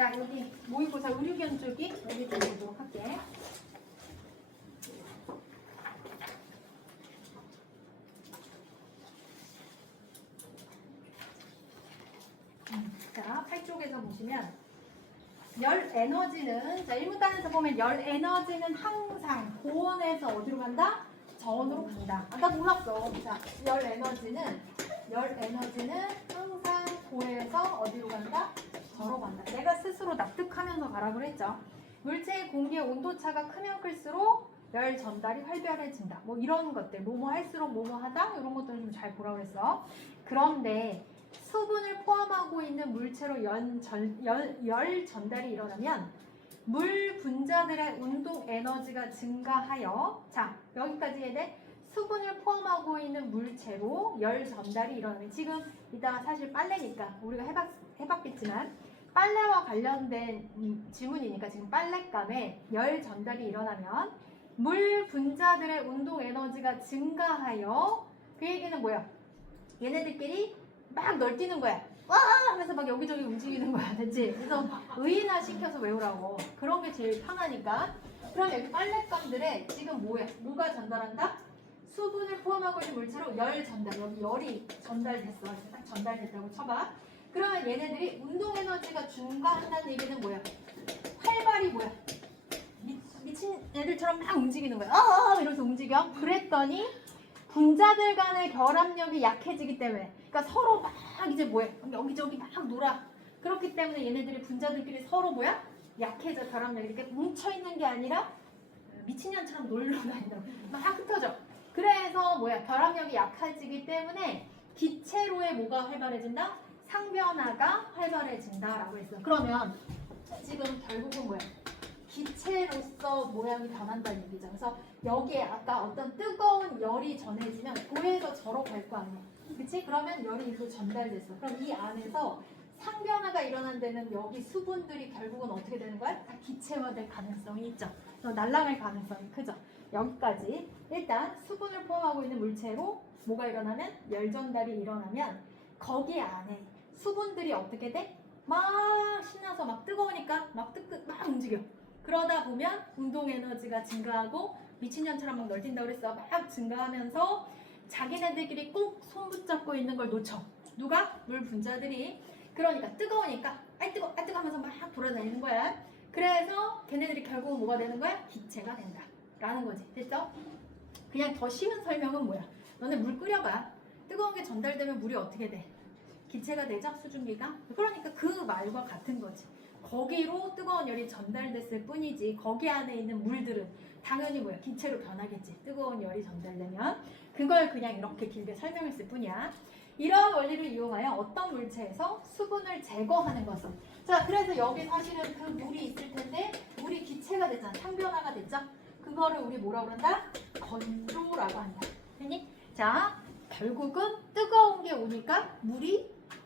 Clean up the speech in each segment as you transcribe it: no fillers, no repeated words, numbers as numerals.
자, 여기 모의고사 의료견주기 여기 좀 보도록 할게. 자, 8쪽에서 보시면 열 에너지는, 자, 1문단에서 보면 열 에너지는 항상 고온에서 어디로 간다? 저온으로 간다. 아까 몰랐어. 자, 열 에너지는 항상 고에서 어디로 간다? 저로 간다. 내가 스스로 납득하면서 가라고 그랬죠. 물체의 공기의 온도차가 크면 클수록 열 전달이 활발해진다. 뭐 이런 것들, 뭐뭐 할수록 뭐뭐 하다 이런 것들을 좀 잘 보라고 그랬어. 그런데 수분을 포함하고 있는 물체로 열 전달이 일어나면 물 분자들의 운동 에너지가 증가하여, 자, 여기까지 해야 돼. 수분을 포함하고 있는 물체로 열 전달이 일어나면, 지금 이따가 사실 빨래니까 우리가 해봤겠지만 빨래와 관련된 지문이니까 지금 빨랫감에 열 전달이 일어나면 물 분자들의 운동 에너지가 증가하여, 그 얘기는 뭐야? 얘네들끼리 막 널뛰는 거야. 와! 하면서 막 여기저기 움직이는 거야. 됐지? 그래서 의인화 시켜서 외우라고. 그런 게 제일 편하니까. 그럼 여기 빨랫감들에 지금 뭐가 전달한다? 수분을 포함하고 있는 물체로 열 전달. 여기 열이 전달됐어. 이렇게 딱 전달됐다고 쳐봐. 그러면 얘네들이 운동 에너지가 증가한다는 얘기는 뭐야? 활발이 뭐야? 미친 애들처럼 막 움직이는 거야. 이러면서 움직여. 그랬더니 분자들 간의 결합력이 약해지기 때문에, 그러니까 서로 막 이제 뭐해? 여기저기 막 놀아. 그렇기 때문에 얘네들이 분자들끼리 서로 뭐야? 약해져. 결합력이 이렇게 뭉쳐있는 게 아니라 미친년처럼 놀러 다닌다고. 막 흩어져. 그래서 뭐야? 결합력이 약해지기 때문에 기체로의 뭐가 활발해진다? 상변화가 활발해진다라고 했어. 그러면 지금 결국은 뭐야? 기체로서 모양이 변한다는 얘기죠. 그래서 여기에 아까 어떤 뜨거운 열이 전해지면 고에서 저로 갈 거 아니야. 그치? 그러면 열이 이리로 전달됐어. 그럼 이 안에서 상변화가 일어난 데는 여기 수분들이 결국은 어떻게 되는 거야? 다 기체화될 가능성이 있죠. 날아갈 가능성이 크죠. 여기까지. 일단 수분을 포함하고 있는 물체로 뭐가 일어나면? 열 전달이 일어나면 거기 안에 수분들이 어떻게 돼? 막 신나서 막 뜨거우니까 막 움직여. 그러다 보면 운동 에너지가 증가하고 미친년처럼 막 널뛴다고 그랬어. 막 증가하면서 자기네들끼리 꼭 손 붙잡고 있는 걸 놓쳐. 누가? 물 분자들이. 그러니까 뜨거우니까 아 뜨거 하면서 막 돌아다니는 거야. 그래서 걔네들이 결국은 뭐가 되는 거야? 기체가 된다 라는 거지. 됐죠? 그냥 더 쉬운 설명은 뭐야? 너네 물 끓여봐. 뜨거운 게 전달되면 물이 어떻게 돼? 기체가 되죠? 수증기가. 그러니까 그 말과 같은 거지. 거기로 뜨거운 열이 전달됐을 뿐이지 거기 안에 있는 물들은 당연히 뭐야? 기체로 변하겠지. 뜨거운 열이 전달되면. 그걸 그냥 이렇게 길게 설명했을 뿐이야. 이런 원리를 이용하여 어떤 물체에서 수분을 제거하는 것은, 자, 그래서 여기 사실은 그 물이 있을 텐데 물이 기체가 됐잖아. 상변화가 됐죠? 그거를 우리 뭐라고 그런다? 건조라고 한다. 됐니? 자, 결국은 뜨거운 게 오니까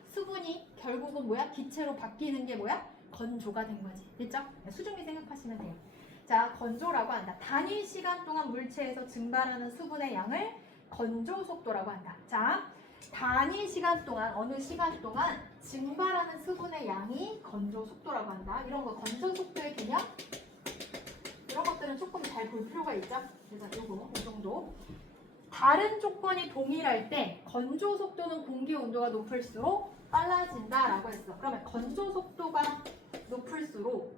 수분이 결국은 뭐야? 기체로 바뀌는 게 뭐야? 건조가 된 거지. 됐죠? 수증기 생각하시면 돼요. 자, 건조라고 한다. 단위 시간 동안 물체에서 증발하는 수분의 양을 건조 속도라고 한다. 자, 단위 시간 동안, 어느 시간 동안 증발하는 수분의 양이 건조 속도라고 한다. 이런 거 건조 속도의 개념? 이런 것들은 조금 잘 볼 필요가 있죠? 그래서 요거, 이 정도. 다른 조건이 동일할 때 건조 속도는 공기 온도가 높을수록 빨라진다라고 했어. 그러면 건조 속도가 높을수록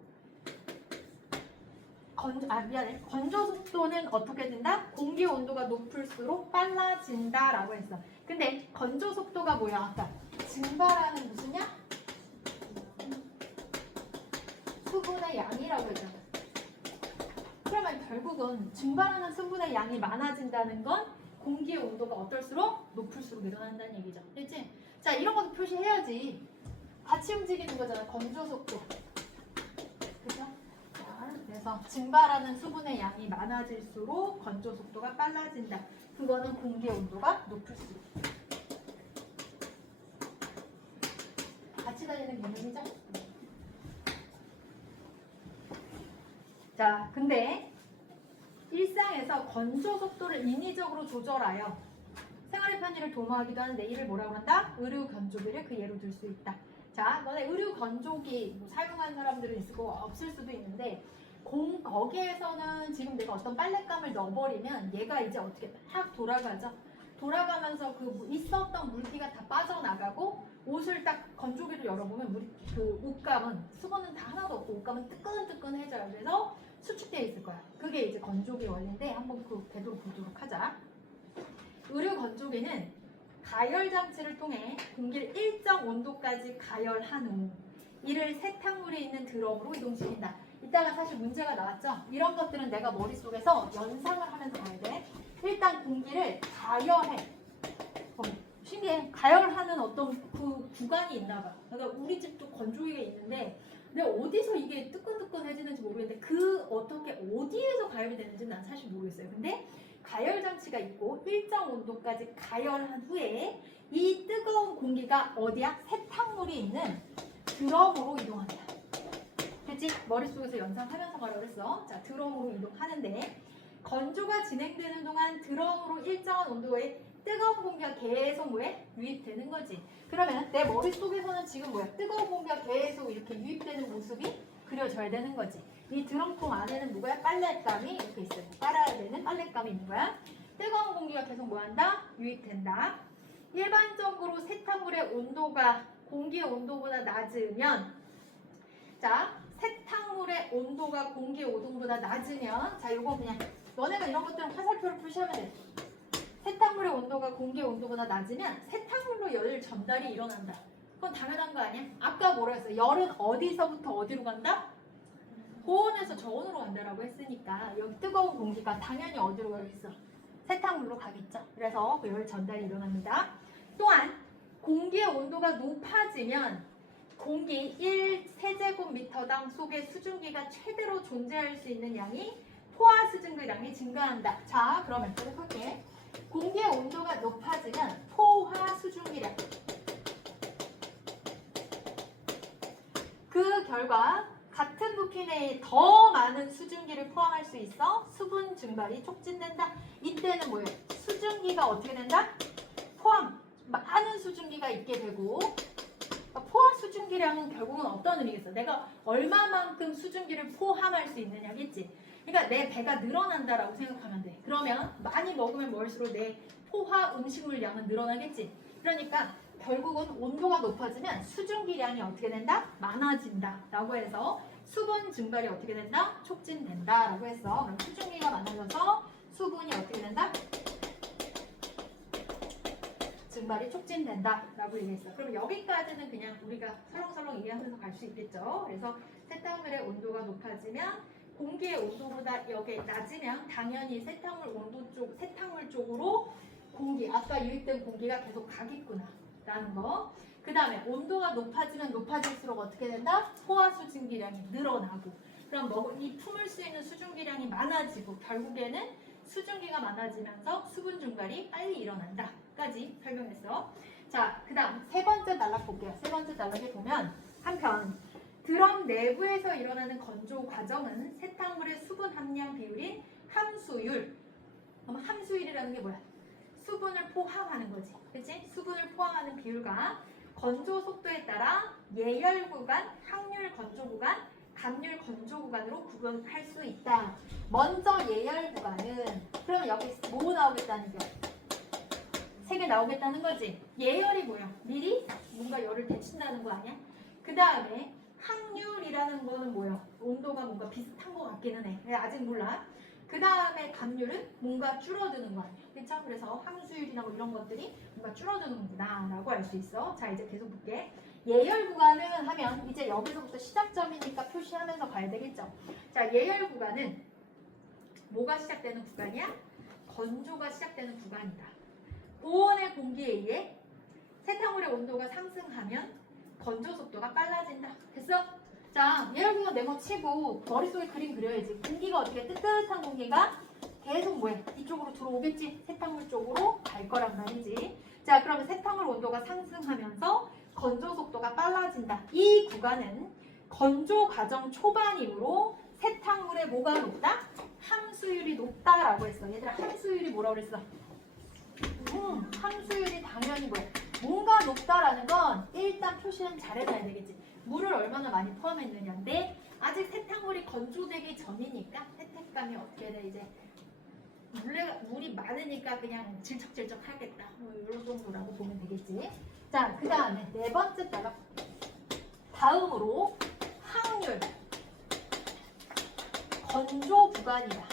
건조 속도는 어떻게 된다? 공기 온도가 높을수록 빨라진다라고 했어. 근데 건조 속도가 뭐야? 아까 증발하는 무슨냐? 수분의 양이라고 했잖아. 그러면 결국은 증발하는 수분의 양이 많아진다는 건 공기의 온도가 어떨수록 높을수록 일어난다는 얘기죠. 그렇지? 자, 이런 것도 표시해야지. 같이 움직이는 거잖아. 건조 속도. 그죠? 자, 그래서 증발하는 수분의 양이 많아질수록 건조 속도가 빨라진다. 그거는 공기의 온도가 높을수록. 같이 다니는 개념이죠? 자, 근데 일상에서 건조 속도를 인위적으로 조절하여 생활의 편의를 도모하기도 하는데 이를 뭐라고 한다? 의료 견조기를 그 예로 들 수 있다. 자, 너네 의류 건조기 뭐 사용한 사람들은 있을 거 없을 수도 있는데 거기에서는 지금 내가 어떤 빨랫감을 넣어버리면 얘가 이제 어떻게 확 돌아가죠. 돌아가면서 그 있었던 물기가 다 빠져나가고 옷을 딱 건조기를 열어보면 그 옷감은 수건은 다 하나도 없고 옷감은 뜨끈뜨끈해져요. 그래서 수축되어 있을 거야. 그게 이제 건조기 원리인데 한번 그 되도록 보도록 하자. 의류 건조기는 가열 장치를 통해 공기를 일정 온도까지 가열한 후 이를 세탁물이 있는 드럼으로 이동시킨다. 이따가 사실 문제가 나왔죠? 이런 것들은 내가 머릿속에서 연상을 하면서 가야 돼. 일단 공기를 가열해. 신기해. 가열하는 어떤 그 구간이 있나 봐. 그러니까 우리 집도 건조기가 있는데 내가 어디서 이게 뜨끈뜨끈해지는지 모르겠는데 어떻게 어디에서 가열이 되는지 난 사실 모르겠어요. 근데 가열 장치가 있고 일정 온도까지 가열한 후에 이 뜨거운 공기가 어디야? 세탁물이 있는 드럼으로 이동한다. 그치? 머릿속에서 연상하면서 가라고 했어. 자, 드럼으로 이동하는데 건조가 진행되는 동안 드럼으로 일정한 온도의 뜨거운 공기가 계속 뭐해? 유입되는 거지. 그러면 내 머릿속에서는 지금 뭐야? 뜨거운 공기가 계속 이렇게 유입되는 모습이 그려져야 되는 거지. 이 드럼통 안에는 누구야? 빨랫감이 이렇게 있어요. 빨아야 되는 빨랫감이 있는 거야. 뜨거운 공기가 계속 뭐한다? 유입된다. 일반적으로 세탁물의 온도가 공기의 온도보다 낮으면 자, 세탁물의 온도가 공기의 온도보다 낮으면 자, 요거 그냥 너네가 이런 것들은 화살표를 표시하면 돼. 세탁물의 온도가 공기의 온도보다 낮으면 세탁물로 열 전달이 일어난다. 그건 당연한 거 아니야? 아까 뭐라 했어? 열은 어디서부터 어디로 간다? 고온에서 저온으로 간다라고 했으니까 여기 뜨거운 공기가 당연히 어디로 가겠어? 세탁물로 가겠죠. 그래서 그 열 전달이 일어납니다. 또한 공기의 온도가 높아지면 공기 1세제곱미터당 속의 수증기가 최대로 존재할 수 있는 양이 포화 수증기량이 증가한다. 자, 그러면 계속 할게. 공기의 온도가 높아지면 포화 수증기량. 그 결과 같은 부피 내에 더 많은 수증기를 포함할 수 있어 수분 증발이 촉진된다. 이때는 뭐예요? 수증기가 어떻게 된다? 많은 수증기가 있게 되고 포화 수증기량은 결국은 어떤 의미겠어? 내가 얼마만큼 수증기를 포함할 수 있느냐겠지. 그러니까 내 배가 늘어난다라고 생각하면 돼. 그러면 많이 먹으면 먹을수록 내 포화 음식물 양은 늘어나겠지. 그러니까 결국은 온도가 높아지면 수증기량이 어떻게 된다? 많아진다 라고 해서 수분 증발이 어떻게 된다? 촉진된다 라고 했어. 그럼 수증기가 많아져서 수분이 어떻게 된다? 증발이 촉진된다 라고 얘기했어. 그럼 여기까지는 그냥 우리가 설렁설렁 이해하면서 갈 수 있겠죠. 그래서 세탁물의 온도가 높아지면 공기의 온도보다 여기 낮으면 당연히 세탁물 쪽으로 공기, 아까 유입된 공기가 계속 가겠구나 라는 거. 그 다음에 온도가 높아지면 높아질수록 어떻게 된다? 포화 수증기량이 늘어나고 그럼 이 품을 수 있는 수증기량이 많아지고 결국에는 수증기가 많아지면서 수분 증발이 빨리 일어난다 까지 설명했어. 자, 그 다음 세 번째 단락 볼게요. 세 번째 단락에 보면 한편 드럼 내부에서 일어나는 건조 과정은 세탁물의 수분 함량 비율인 함수율. 그럼 함수율이라는 게 뭐야? 수분을 포함하는 거지. 그치? 수분을 포함하는 비율과 건조 속도에 따라 예열 구간, 항률 건조 구간, 감률 건조 구간으로 구분할 수 있다. 먼저 예열 구간은 그러면 여기 뭐 나오겠다는 거? 세 개 나오겠다는 거지. 예열이 뭐야? 미리 뭔가 열을 데친다는 거 아니야? 그 다음에 항률이라는 거는 뭐야? 온도가 뭔가 비슷한 것 같기는 해. 근데 아직 몰라. 그 다음에 감률은 뭔가 줄어드는 거 아니야? 그쵸? 그래서 함수율이나 뭐 이런 것들이 뭔가 줄어드는구나 라고 알 수 있어. 자, 이제 계속 볼게. 예열 구간은 하면 이제 여기서부터 시작점이니까 표시하면서 가야 되겠죠. 자, 예열 구간은 뭐가 시작되는 구간이야? 건조가 시작되는 구간이다. 고온의 공기에 의해 세탁물의 온도가 상승하면 건조 속도가 빨라진다. 됐어? 자, 예열 구간 네모 치고 머릿속에 그림 그려야지. 공기가 어떻게 뜨뜻한 공기가 계속 뭐야? 이쪽으로 들어오겠지? 세탁물 쪽으로 갈 거란 말이지. 자, 그러면 세탁물 온도가 상승하면서 건조 속도가 빨라진다. 이 구간은 건조 과정 초반이므로 세탁물의 뭐가 높다? 함수율이 높다라고 했어. 얘들아, 함수율이 뭐라고 그랬어? 함수율이 당연히 뭐야? 뭔가 높다라는 건 일단 표시는 잘해놔야 되겠지. 물을 얼마나 많이 포함했느냐인데 아직 세탁물이 건조되기 전이니까 세탁감이 어떻게 돼 이제 물이 많으니까 그냥 질척질척 하겠다. 뭐 이런 정도라고 보면 되겠지. 자, 그 다음에 네 번째다가 다음으로 확률 건조 구간이다.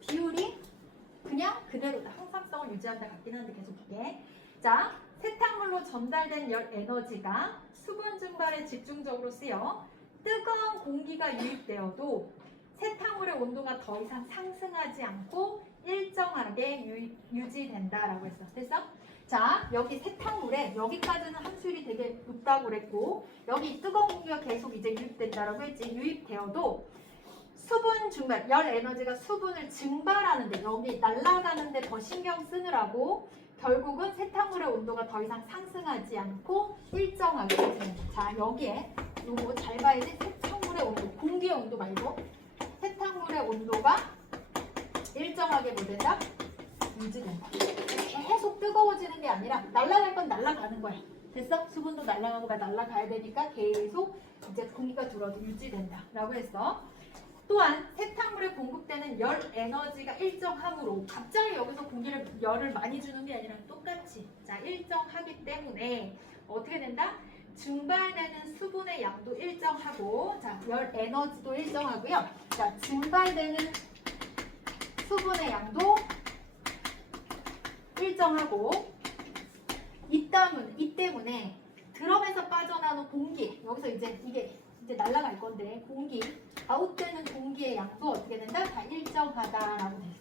비율이 그냥 그대로다. 항상성을 유지한다 같긴 한데 계속 볼게. 자, 세탁물로 전달된 열 에너지가 수분 증발에 집중적으로 쓰여 뜨거운 공기가 유입되어도 세탁물의 온도가 더 이상 상승하지 않고 일정하게 유지된다라고 했어. 됐어? 자, 여기 세탁물에 여기까지는 함수율이 되게 높다고 그랬고 여기 뜨거운 공기가 계속 이제 유입된다라고 했지. 유입되어도 수분 증발, 열 에너지가 수분을 증발하는데 여기 날아가는데 더 신경 쓰느라고 결국은 세탁물의 온도가 더 이상 상승하지 않고 일정하게 유지된다. 자, 여기에 요거 잘 봐야지. 세탁물의 온도, 공기의 온도 말고 세탁물의 온도가 일정하게 뭐 된다? 유지된다. 계속 뜨거워지는 게 아니라 날아갈 건 날아가는 거야. 됐어? 수분도 날아가고 날아가야 되니까 계속 이제 공기가 들어도 유지된다 라고 했어. 또한 세탁물에 공급되는 열 에너지가 일정하므로 갑자기 여기서 열을 많이 주는 게 아니라 똑같이 자 일정하기 때문에 어떻게 된다? 증발되는 수분의 양도 일정하고 자 열 에너지도 일정하고요. 자 증발되는 수분의 양도 일정하고 이 때문에 드럼에서 빠져나오는 공기 여기서 이제 날아갈 건데 공기 아웃되는 공기의 양도 어떻게 된다? 다 일정하다라고 돼 있어.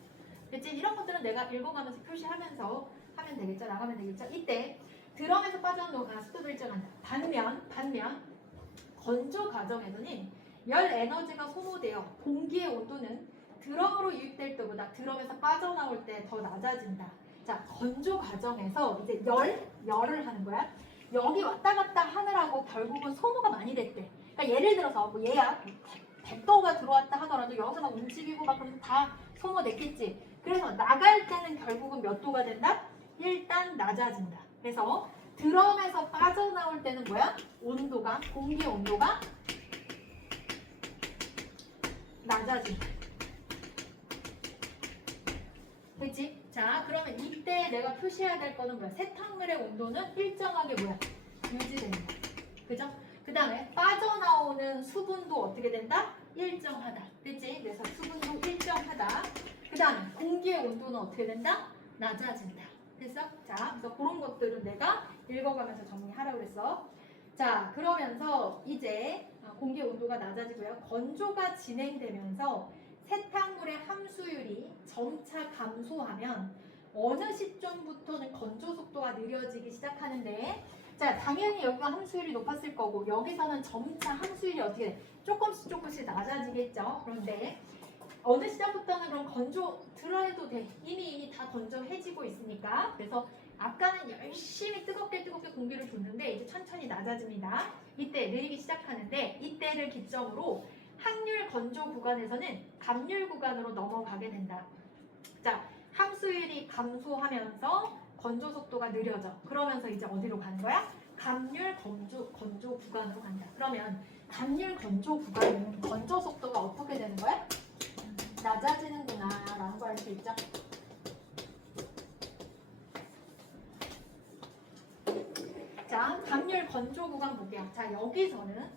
그치? 이런 것들은 내가 읽어가면서 표시하면서 하면 되겠죠? 나가면 되겠죠? 이때 드럼에서 빠져나오는 습도도 일정한다. 반면 건조 과정에서는 열 에너지가 소모되어 공기의 온도는 드럼으로 유입될 때보다 드럼에서 빠져나올 때 더 낮아진다. 자, 건조 과정에서 이제 열을 하는 거야. 여기 왔다 갔다 하느라고 결국은 소모가 많이 됐대. 그러니까 예를 들어서 뭐 얘야 100도가 들어왔다 하더라도 여기서 막 움직이고 막 그러면 다 소모됐겠지. 그래서 나갈 때는 결국은 몇 도가 된다? 일단 낮아진다. 그래서 드럼에서 빠져나올 때는 뭐야? 온도가 공기의 온도가 낮아진다. 그치? 자, 그러면 이때 내가 표시해야 될 거는 뭐야? 세탁물의 온도는 일정하게 뭐야? 유지된다. 그죠? 그 다음에 빠져나오는 수분도 어떻게 된다? 일정하다. 그치? 그래서 수분도 일정하다. 그 다음에 공기의 온도는 어떻게 된다? 낮아진다. 됐어? 자, 그래서 그런 것들은 내가 읽어가면서 정리하라고 했어. 자, 그러면서 이제 공기의 온도가 낮아지고요. 건조가 진행되면서 세탁물의 함수율이 점차 감소하면 어느 시점부터는 건조 속도가 느려지기 시작하는데 자, 당연히 여기가 함수율이 높았을 거고 여기서는 점차 함수율이 어떻게 돼? 조금씩 낮아지겠죠. 그런데 어느 시점부터는 그럼 건조 들어해도 돼. 이미 다 건조해지고 있으니까. 그래서 아까는 열심히 뜨겁게 공기를 줬는데 이제 천천히 낮아집니다. 이때 느리기 시작하는데 이때를 기점으로 항률 건조 구간에서는 감률 구간으로 넘어가게 된다. 자, 함수율이 감소하면서 건조 속도가 느려져. 그러면서 이제 어디로 가는 거야? 감률 건조 구간으로 간다. 그러면 감률 건조 구간은 건조 속도가 어떻게 되는 거야? 낮아지는구나 라는 걸 알 수 있죠. 자, 감률 건조 구간 볼게요. 자, 여기서는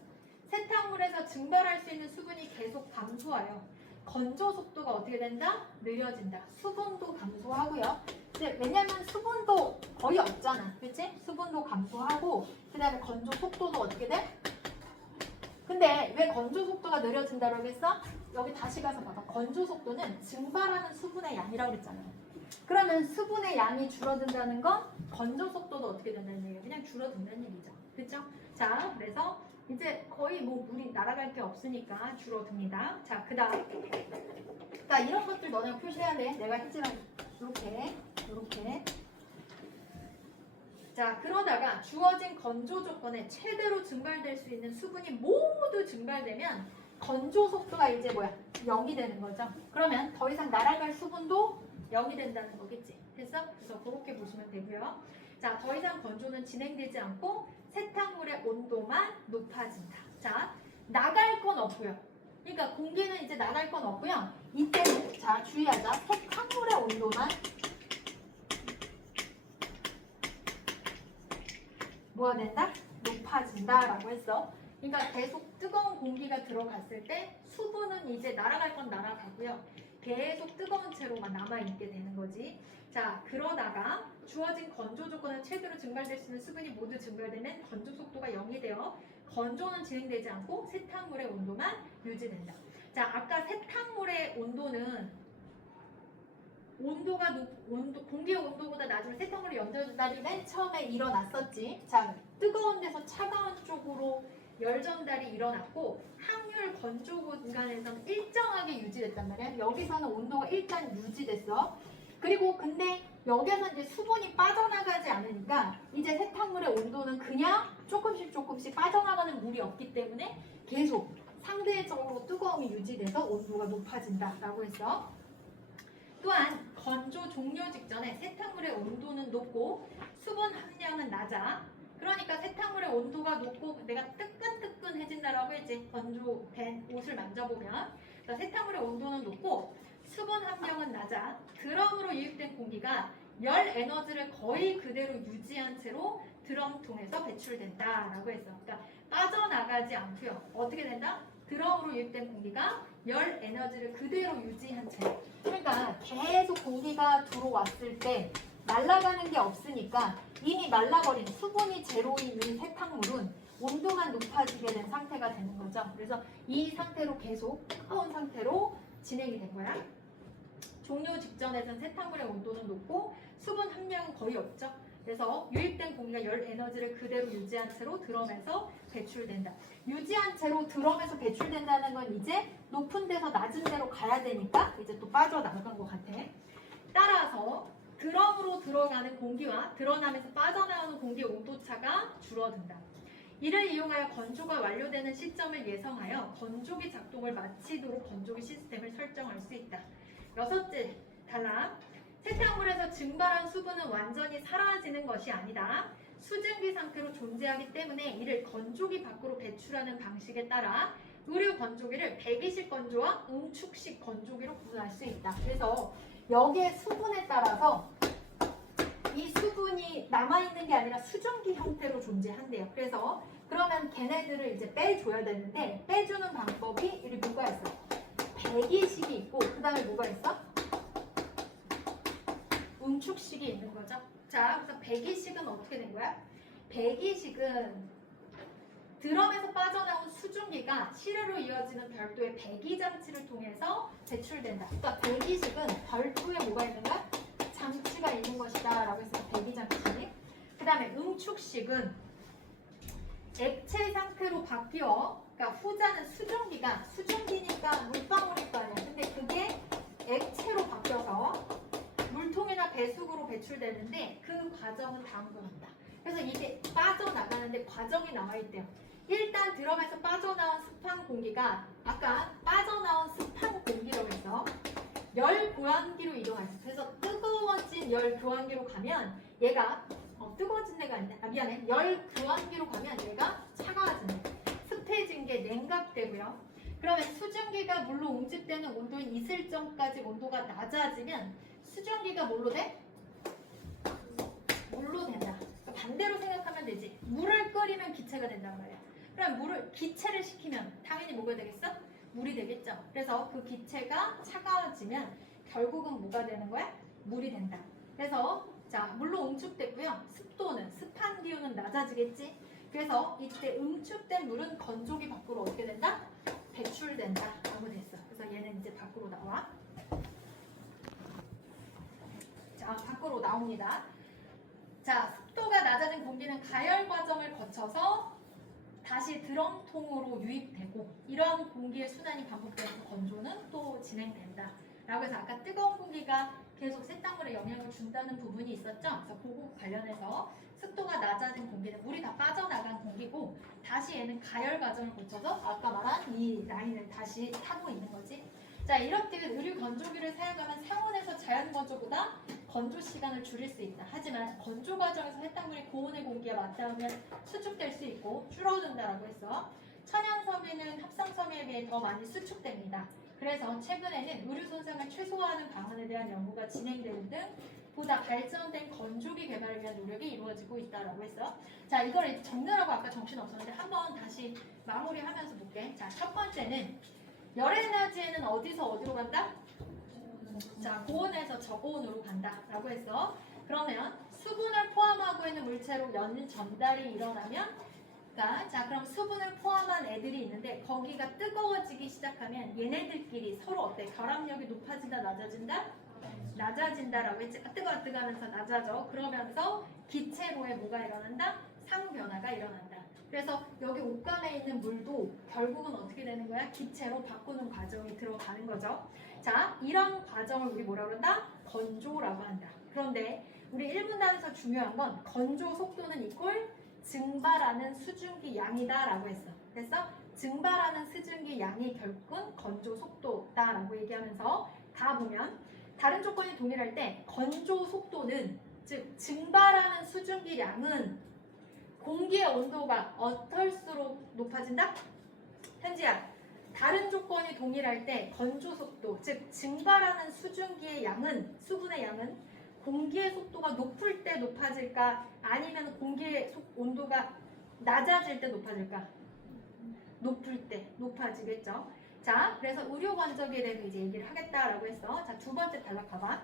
세탁물에서 증발할 수 있는 수분이 계속 감소하여 건조 속도가 어떻게 된다? 느려진다. 수분도 감소하고요. 왜냐면 수분도 거의 없잖아. 그치? 수분도 감소하고 그 다음에 건조 속도도 어떻게 돼? 근데 왜 건조 속도가 느려진다고 했어? 여기 다시 가서 봐봐. 건조 속도는 증발하는 수분의 양이라고 그랬잖아요. 그러면 수분의 양이 줄어든다는 건 건조 속도도 어떻게 된다는 얘기예요? 그냥 줄어든다는 얘기죠. 그렇죠? 자, 그래서 이제 거의 뭐 물이 날아갈 게 없으니까 줄어듭니다. 자, 그 다음. 자, 이런 것들 너네가 표시해야 돼. 내가 했지만 이렇게. 자, 그러다가 주어진 건조 조건에 최대로 증발될 수 있는 수분이 모두 증발되면 건조 속도가 이제 뭐야? 0이 되는 거죠. 그러면 더 이상 날아갈 수분도 0이 된다는 거겠지. 됐어? 그래서 그렇게 보시면 되고요. 자, 더 이상 건조는 진행되지 않고 세탁물의 온도만 높아진다. 자, 나갈 건 없고요. 그러니까 공기는 이제 나갈 건 없고요. 이때는 자 주의하자. 세탁물의 온도만 뭐가 된다? 높아진다라고 했어. 그러니까 계속 뜨거운 공기가 들어갔을 때 수분은 이제 날아갈 건 날아가고요. 계속 뜨거운 채로만 남아있게 되는 거지. 자, 그러다가 주어진 건조 조건을 최대로 증발될 수 있는 수분이 모두 증발되면 건조 속도가 0이 되어 건조는 진행되지 않고 세탁물의 온도만 유지된다. 자, 아까 세탁물의 온도는 공기의 온도보다 낮으면 세탁물의 연전달이 맨 처음에 일어났었지. 자, 뜨거운 데서 차가운 쪽으로 열 전달이 일어났고 항율 건조 공간에서는 일정하게 유지됐단 말이야. 여기서는 온도가 일단 유지됐어. 그리고 근데 여기서 이제 수분이 빠져나가지 않으니까 이제 세탁물의 온도는 그냥 조금씩 빠져나가는 물이 없기 때문에 계속 상대적으로 뜨거움이 유지돼서 온도가 높아진다라고 했어. 또한 건조 종료 직전에 세탁물의 온도는 높고 수분 함량은 낮아. 그러니까 세탁물의 온도가 높고 내가 뜨끈뜨끈해진다라고 했지. 건조된 옷을 만져보면. 그러니까 세탁물의 온도는 높고 수분 함량은 낮아. 드럼으로 유입된 공기가 열 에너지를 거의 그대로 유지한 채로 드럼통에서 배출된다라고 했어. 그러니까 빠져나가지 않고요. 어떻게 된다? 드럼으로 유입된 공기가 열 에너지를 그대로 유지한 채로. 그러니까 계속 공기가 들어왔을 때 날아가는 게 없으니까 이미 말라버린 수분이 제로인 이 세탁물은 온도만 높아지게 된 상태가 되는 거죠. 그래서 이 상태로 계속 뜨거운 상태로 진행이 된 거야. 종료 직전에선 세탁물의 온도는 높고 수분 함량은 거의 없죠. 그래서 유입된 공기가 열 에너지를 그대로 유지한 채로 드럼에서 배출된다. 유지한 채로 드럼에서 배출된다는 건 이제 높은 데서 낮은 데로 가야 되니까 이제 또 빠져나간 것 같아. 따라서 드럼으로 들어가는 공기와 드러나면서 빠져나오는 공기의 온도차가 줄어든다. 이를 이용하여 건조가 완료되는 시점을 예상하여 건조기 작동을 마치도록 건조기 시스템을 설정할 수 있다. 여섯째 단락. 세탁물에서 증발한 수분은 완전히 사라지는 것이 아니다. 수증기 상태로 존재하기 때문에 이를 건조기 밖으로 배출하는 방식에 따라 의류 건조기를 배기식 건조와 응축식 건조기로 구분할 수 있다. 그래서 여기에 수분에 따라서 이 수분이 남아있는 게 아니라 수증기 형태로 존재한대요. 그래서 그러면 걔네들을 이제 빼줘야 되는데 빼주는 방법이 이렇게 뭐가 있어? 배기식이 있고 그 다음에 뭐가 있어? 응축식이 있는 거죠. 자, 그래서 배기식은 어떻게 된 거야? 배기식은 드럼에서 빠져나온 수증기가 실외로 이어지는 별도의 배기 장치를 통해서 배출된다. 그러니까 배기식은 별도의 뭐가 있는 거야? 장치가 있는 것이다 라고 해서 배기 장치. 그 다음에 응축식은 액체 상태로 바뀌어, 그러니까 후자는 수증기니까 물방울일 거 아니야. 근데 그게 액체로 바뀌어서 물통이나 배수구로 배출되는데 그 과정은 다음과 같다. 그래서 이게 빠져나가는데 과정이 나와 있대요. 일단 드럼에서 빠져나온 습한 공기가 아까 빠져나온 습한 공기라고 해서 열 교환기로 이동하죠. 그래서 뜨거워진 열 교환기로 가면 얘가 뜨거워진 데가 아니라 미안해. 열 교환기로 가면 얘가 차가워지는 습해진 게 냉각되고요. 그러면 수증기가 물로 옹집되는 온도인 이슬점까지 온도가 낮아지면 수증기가 뭘로 돼? 물로 된다. 그러니까 반대로 생각하면 되지. 물을 끓이면 기체가 된단 말이야. 그럼 기체를 시키면 당연히 뭐가 되겠어? 물이 되겠죠. 그래서 그 기체가 차가워지면 결국은 뭐가 되는 거야? 물이 된다. 그래서 자, 물로 응축됐고요. 습한 기온은 낮아지겠지. 그래서 이때 응축된 물은 건조기 밖으로 어떻게 된다? 배출된다 라고 됐어. 그래서 얘는 이제 밖으로 나와. 자, 밖으로 나옵니다. 자, 습도가 낮아진 공기는 가열 과정을 거쳐서 다시 드럼통으로 유입되고 이러한 공기의 순환이 반복되면서 건조는 또 진행된다 라고 해서 아까 뜨거운 공기가 계속 세탁물에 영향을 준다는 부분이 있었죠. 그래서 그거 관련해서 습도가 낮아진 공기는 물이 다 빠져나간 공기고 다시 얘는 가열 과정을 거쳐서 아까 말한 이 라인을 다시 타고 있는 거지. 자, 이렇게 의류 건조기를 사용하면 상온에서 자연 건조보다 건조 시간을 줄일 수 있다. 하지만 건조 과정에서 해당물이 고온의 공기에 맞닿으면 수축될 수 있고 줄어든다라고 했어. 천연섬유는 합성섬유에 비해 더 많이 수축됩니다. 그래서 최근에는 의류 손상을 최소화하는 방안에 대한 연구가 진행되는 등 보다 발전된 건조기 개발을 위한 노력이 이루어지고 있다라고 했어. 자, 이걸 적느라고 아까 정신없었는데 한번 다시 마무리하면서 볼게. 자, 첫 번째는 열에너지에는 어디서 어디로 간다? 자, 고온에서 저고온으로 간다라고 했어. 그러면 수분을 포함하고 있는 물체로 연 전달이 일어나면 자, 그럼 수분을 포함한 애들이 있는데 거기가 뜨거워지기 시작하면 얘네들끼리 서로 어때? 결합력이 높아진다, 낮아진다? 낮아진다라고 했지. 뜨거워하면서 낮아져. 그러면서 기체로에 뭐가 일어난다? 상변화가 일어난다. 그래서 여기 옷감에 있는 물도 결국은 어떻게 되는 거야? 기체로 바꾸는 과정이 들어가는 거죠. 자, 이런 과정을 우리 뭐라고 한다? 건조라고 한다. 그런데 우리 1분단에서 중요한 건 건조 속도는 이꼴 증발하는 수증기 양이다 라고 했어. 그래서 증발하는 수증기 양이 결국은 건조 속도다라고 얘기하면서 다 보면 다른 조건이 동일할 때 건조 속도는 즉 증발하는 수증기 양은 공기의 온도가 어떨수록 높아진다? 현지야, 다른 조건이 동일할 때 건조 속도 즉 증발하는 수증기의 양은 수분의 양은 공기의 속도가 높을 때 높아질까? 아니면 공기의 온도가 낮아질 때 높아질까? 높을 때 높아지겠죠. 자, 그래서 의료건조기에 대해서 이제 얘기를 하겠다라고 했어. 자, 두 번째 단락 봐봐.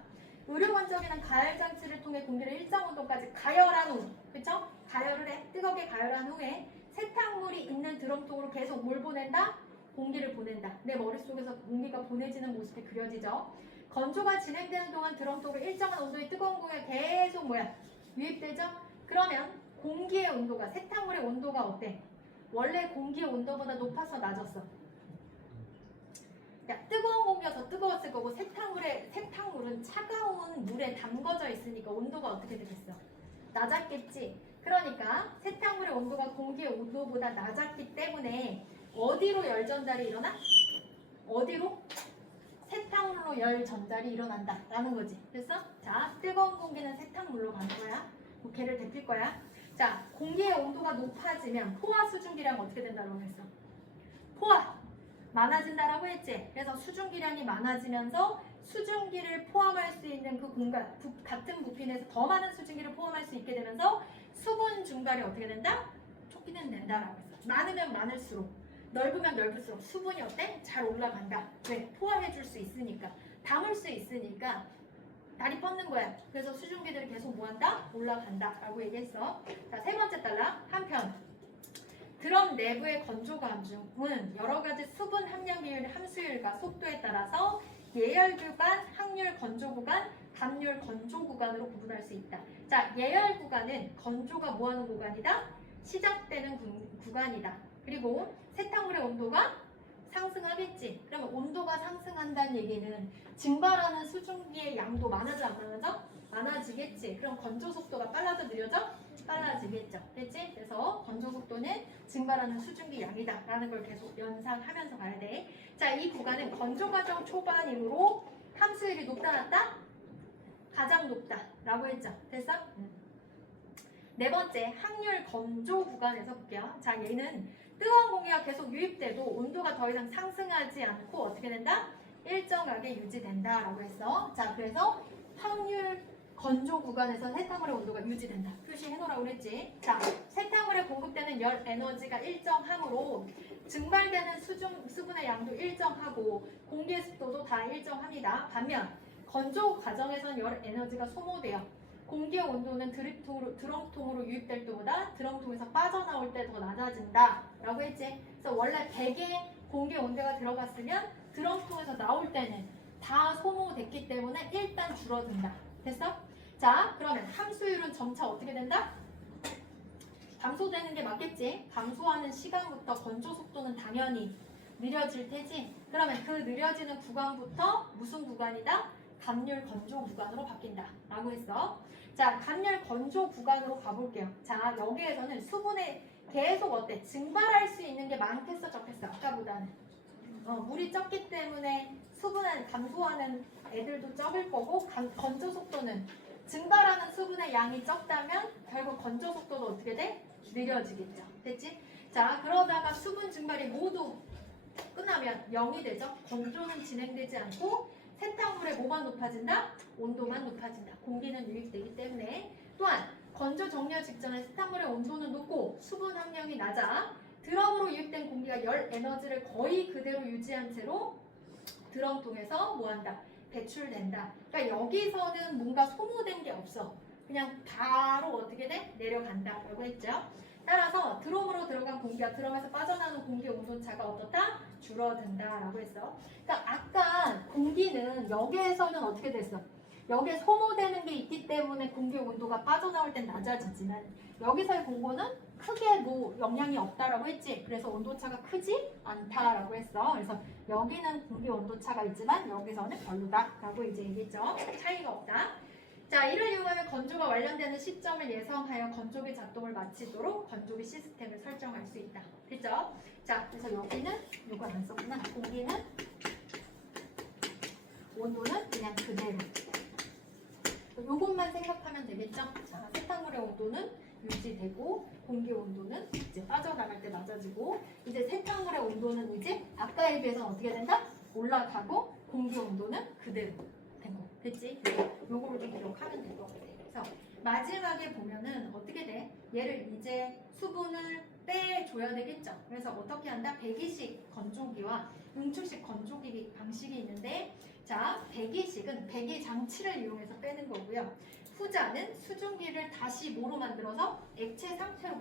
의료건조기는 가열 장치를 통해 공기를 일정 온도까지 가열한 후, 그쵸? 가열을 해. 뜨겁게 가열한 후에 세탁물이 있는 드럼통으로 계속 뭘 보낸다? 공기를 보낸다. 내 머릿속에서 공기가 보내지는 모습이 그려지죠. 건조가 진행되는 동안 드럼통으로 일정한 온도의 뜨거운 공기가 계속 유입되죠? 그러면 공기의 온도가, 세탁물의 온도가 어때? 원래 공기의 온도보다 높아서 낮았어. 야, 뜨거운 공기가 더 뜨거웠을 거고 세탁물은 차가운 물에 담궈져 있으니까 온도가 어떻게 되겠어? 낮았겠지. 그러니까 세탁물의 온도가 공기의 온도보다 낮았기 때문에 어디로 열 전달이 일어나? 어디로? 세탁물로 열 전달이 일어난다 라는 거지. 됐어? 자, 뜨거운 공기는 세탁물로 가는 거야. 걔를 데필 거야. 자, 공기의 온도가 높아지면 포화 수증기량 어떻게 된다고 했어? 포화 많아진다라고 했지. 그래서 수증기량이 많아지면서 수증기를 포함할 수 있는 그 공간, 같은 부피 내에서 더 많은 수증기를 포함할 수 있게 되면서 수분 증발이 어떻게 된다? 촉진은 된다라고 했어. 많으면 많을수록, 넓으면 넓을수록 수분이 어때? 잘 올라간다. 왜? 포함해 줄 수 있으니까, 담을 수 있으니까 다리 뻗는 거야. 그래서 수증기들이 계속 뭐한다? 올라간다 라고 얘기했어. 자, 세 번째 단락. 한편 드럼 내부의 건조감은 여러 가지 수분 함량 비율, 함수율과 속도에 따라서 예열 구간, 항률 건조 구간, 담률 건조 구간으로 구분할 수 있다. 자, 예열 구간은 건조가 뭐하는 구간이다? 시작되는 구간이다. 그리고 세탁물의 온도가 상승하겠지. 그러면 온도가 상승한다는 얘기는 증발하는 수증기의 양도 많아져 안 많아져? 많아지겠지. 그럼 건조 속도가 빨라져 느려져? 빨라지겠죠. 됐지? 그래서 건조 속도는 증발하는 수증기 양이다 라는 걸 계속 연상하면서 가야 돼. 자, 이 구간은 건조 과정 초반이므로 함수율이 높다 낮다? 가장 높다 라고 했죠. 됐어? 네 번째, 항률 건조 구간에서 볼게요. 자, 얘는 뜨거운 공기가 계속 유입돼도 온도가 더 이상 상승하지 않고 어떻게 된다? 일정하게 유지된다 라고 했어. 자, 그래서 항률 건조 구간에서 세탁물의 온도가 유지된다. 표시해 놓으라고 그랬지. 자, 세탁물에 공급되는 열 에너지가 일정하므로 증발되는 수분의 양도 일정하고 공기의 습도도 다 일정합니다. 반면 건조 과정에서는 열 에너지가 소모되어 공기의 온도는 드럼통으로 유입될 때보다 드럼통에서 빠져나올 때 더 낮아진다 라고 했지. 그래서 원래 100의 공기 온도가 들어갔으면 드럼통에서 나올 때는 다 소모됐기 때문에 일단 줄어든다. 됐어? 자, 그러면 함수율은 점차 어떻게 된다? 감소되는 게 맞겠지? 감소하는 시간부터 건조 속도는 당연히 느려질 테지? 그러면 그 느려지는 구간부터 무슨 구간이다? 감률 건조 구간으로 바뀐다 라고 했어. 자, 감률 건조 구간으로 가볼게요. 자, 여기에서는 수분에 계속 어때? 증발할 수 있는 게 많겠어 적겠어? 아까보다는 물이 적기 때문에 수분을 감소하는 애들도 적을 거고 건조 속도는 증발하는 수분의 양이 적다면 결국 건조 속도도 어떻게 돼? 느려지겠죠. 됐지? 자, 그러다가 수분 증발이 모두 끝나면 0이 되죠. 건조는 진행되지 않고 세탁물의 뭐만 높아진다? 온도만 높아진다. 공기는 유입되기 때문에. 또한 건조 정렬 직전에 세탁물의 온도는 높고 수분 함량이 낮아 드럼으로 유입된 공기가 열 에너지를 거의 그대로 유지한 채로 드럼통에서 뭐한다? 배출된다. 그러니까 여기서는 뭔가 소모된 게 없어. 그냥 바로 어떻게 돼? 내려간다라고 했죠. 따라서 드럼으로 들어간 공기가 드럼에서 빠져나오는 공기 온도차가 어떻다? 줄어든다라고 했어. 그러니까 아까 공기는 여기에서는 어떻게 됐어? 여기에 소모되는 게 있기 때문에 공기 온도가 빠져나올 땐 낮아지지만 여기서의 공고는 크게 뭐 영향이 없다라고 했지. 그래서 온도차가 크지 않다라고 했어. 그래서 여기는 공기 온도차가 있지만 여기서는 별로다라고 이제 얘기했죠. 차이가 없다. 자, 이를 이용하면 건조가 완료되는 시점을 예상하여 건조기 작동을 마치도록 건조기 시스템을 설정할 수 있다. 됐죠? 자, 그래서 여기는 이걸 안 썼구나. 공기는 온도는 그냥 그대로. 요것만 생각하면 되겠죠? 자, 세탁물의 온도는 유지되고 공기 온도는 이제 빠져나갈 때 낮아지고 이제 세탁물의 온도는 이제 아까에 비해서는 어떻게 된다? 올라가고 공기 온도는 그대로 된 거. 됐지? 요거를 좀 기억하면 될 것 같아. 그래서 마지막에 보면은 어떻게 돼? 얘를 이제 수분을 빼줘야 되겠죠? 그래서 어떻게 한다? 배기식 건조기와 응축식 건조기 방식이 있는데 자, 배기식은 배기 장치를 이용해서 빼는 거고요. 후자는 수증기를 다시 뭐로 만들어서 액체 상태로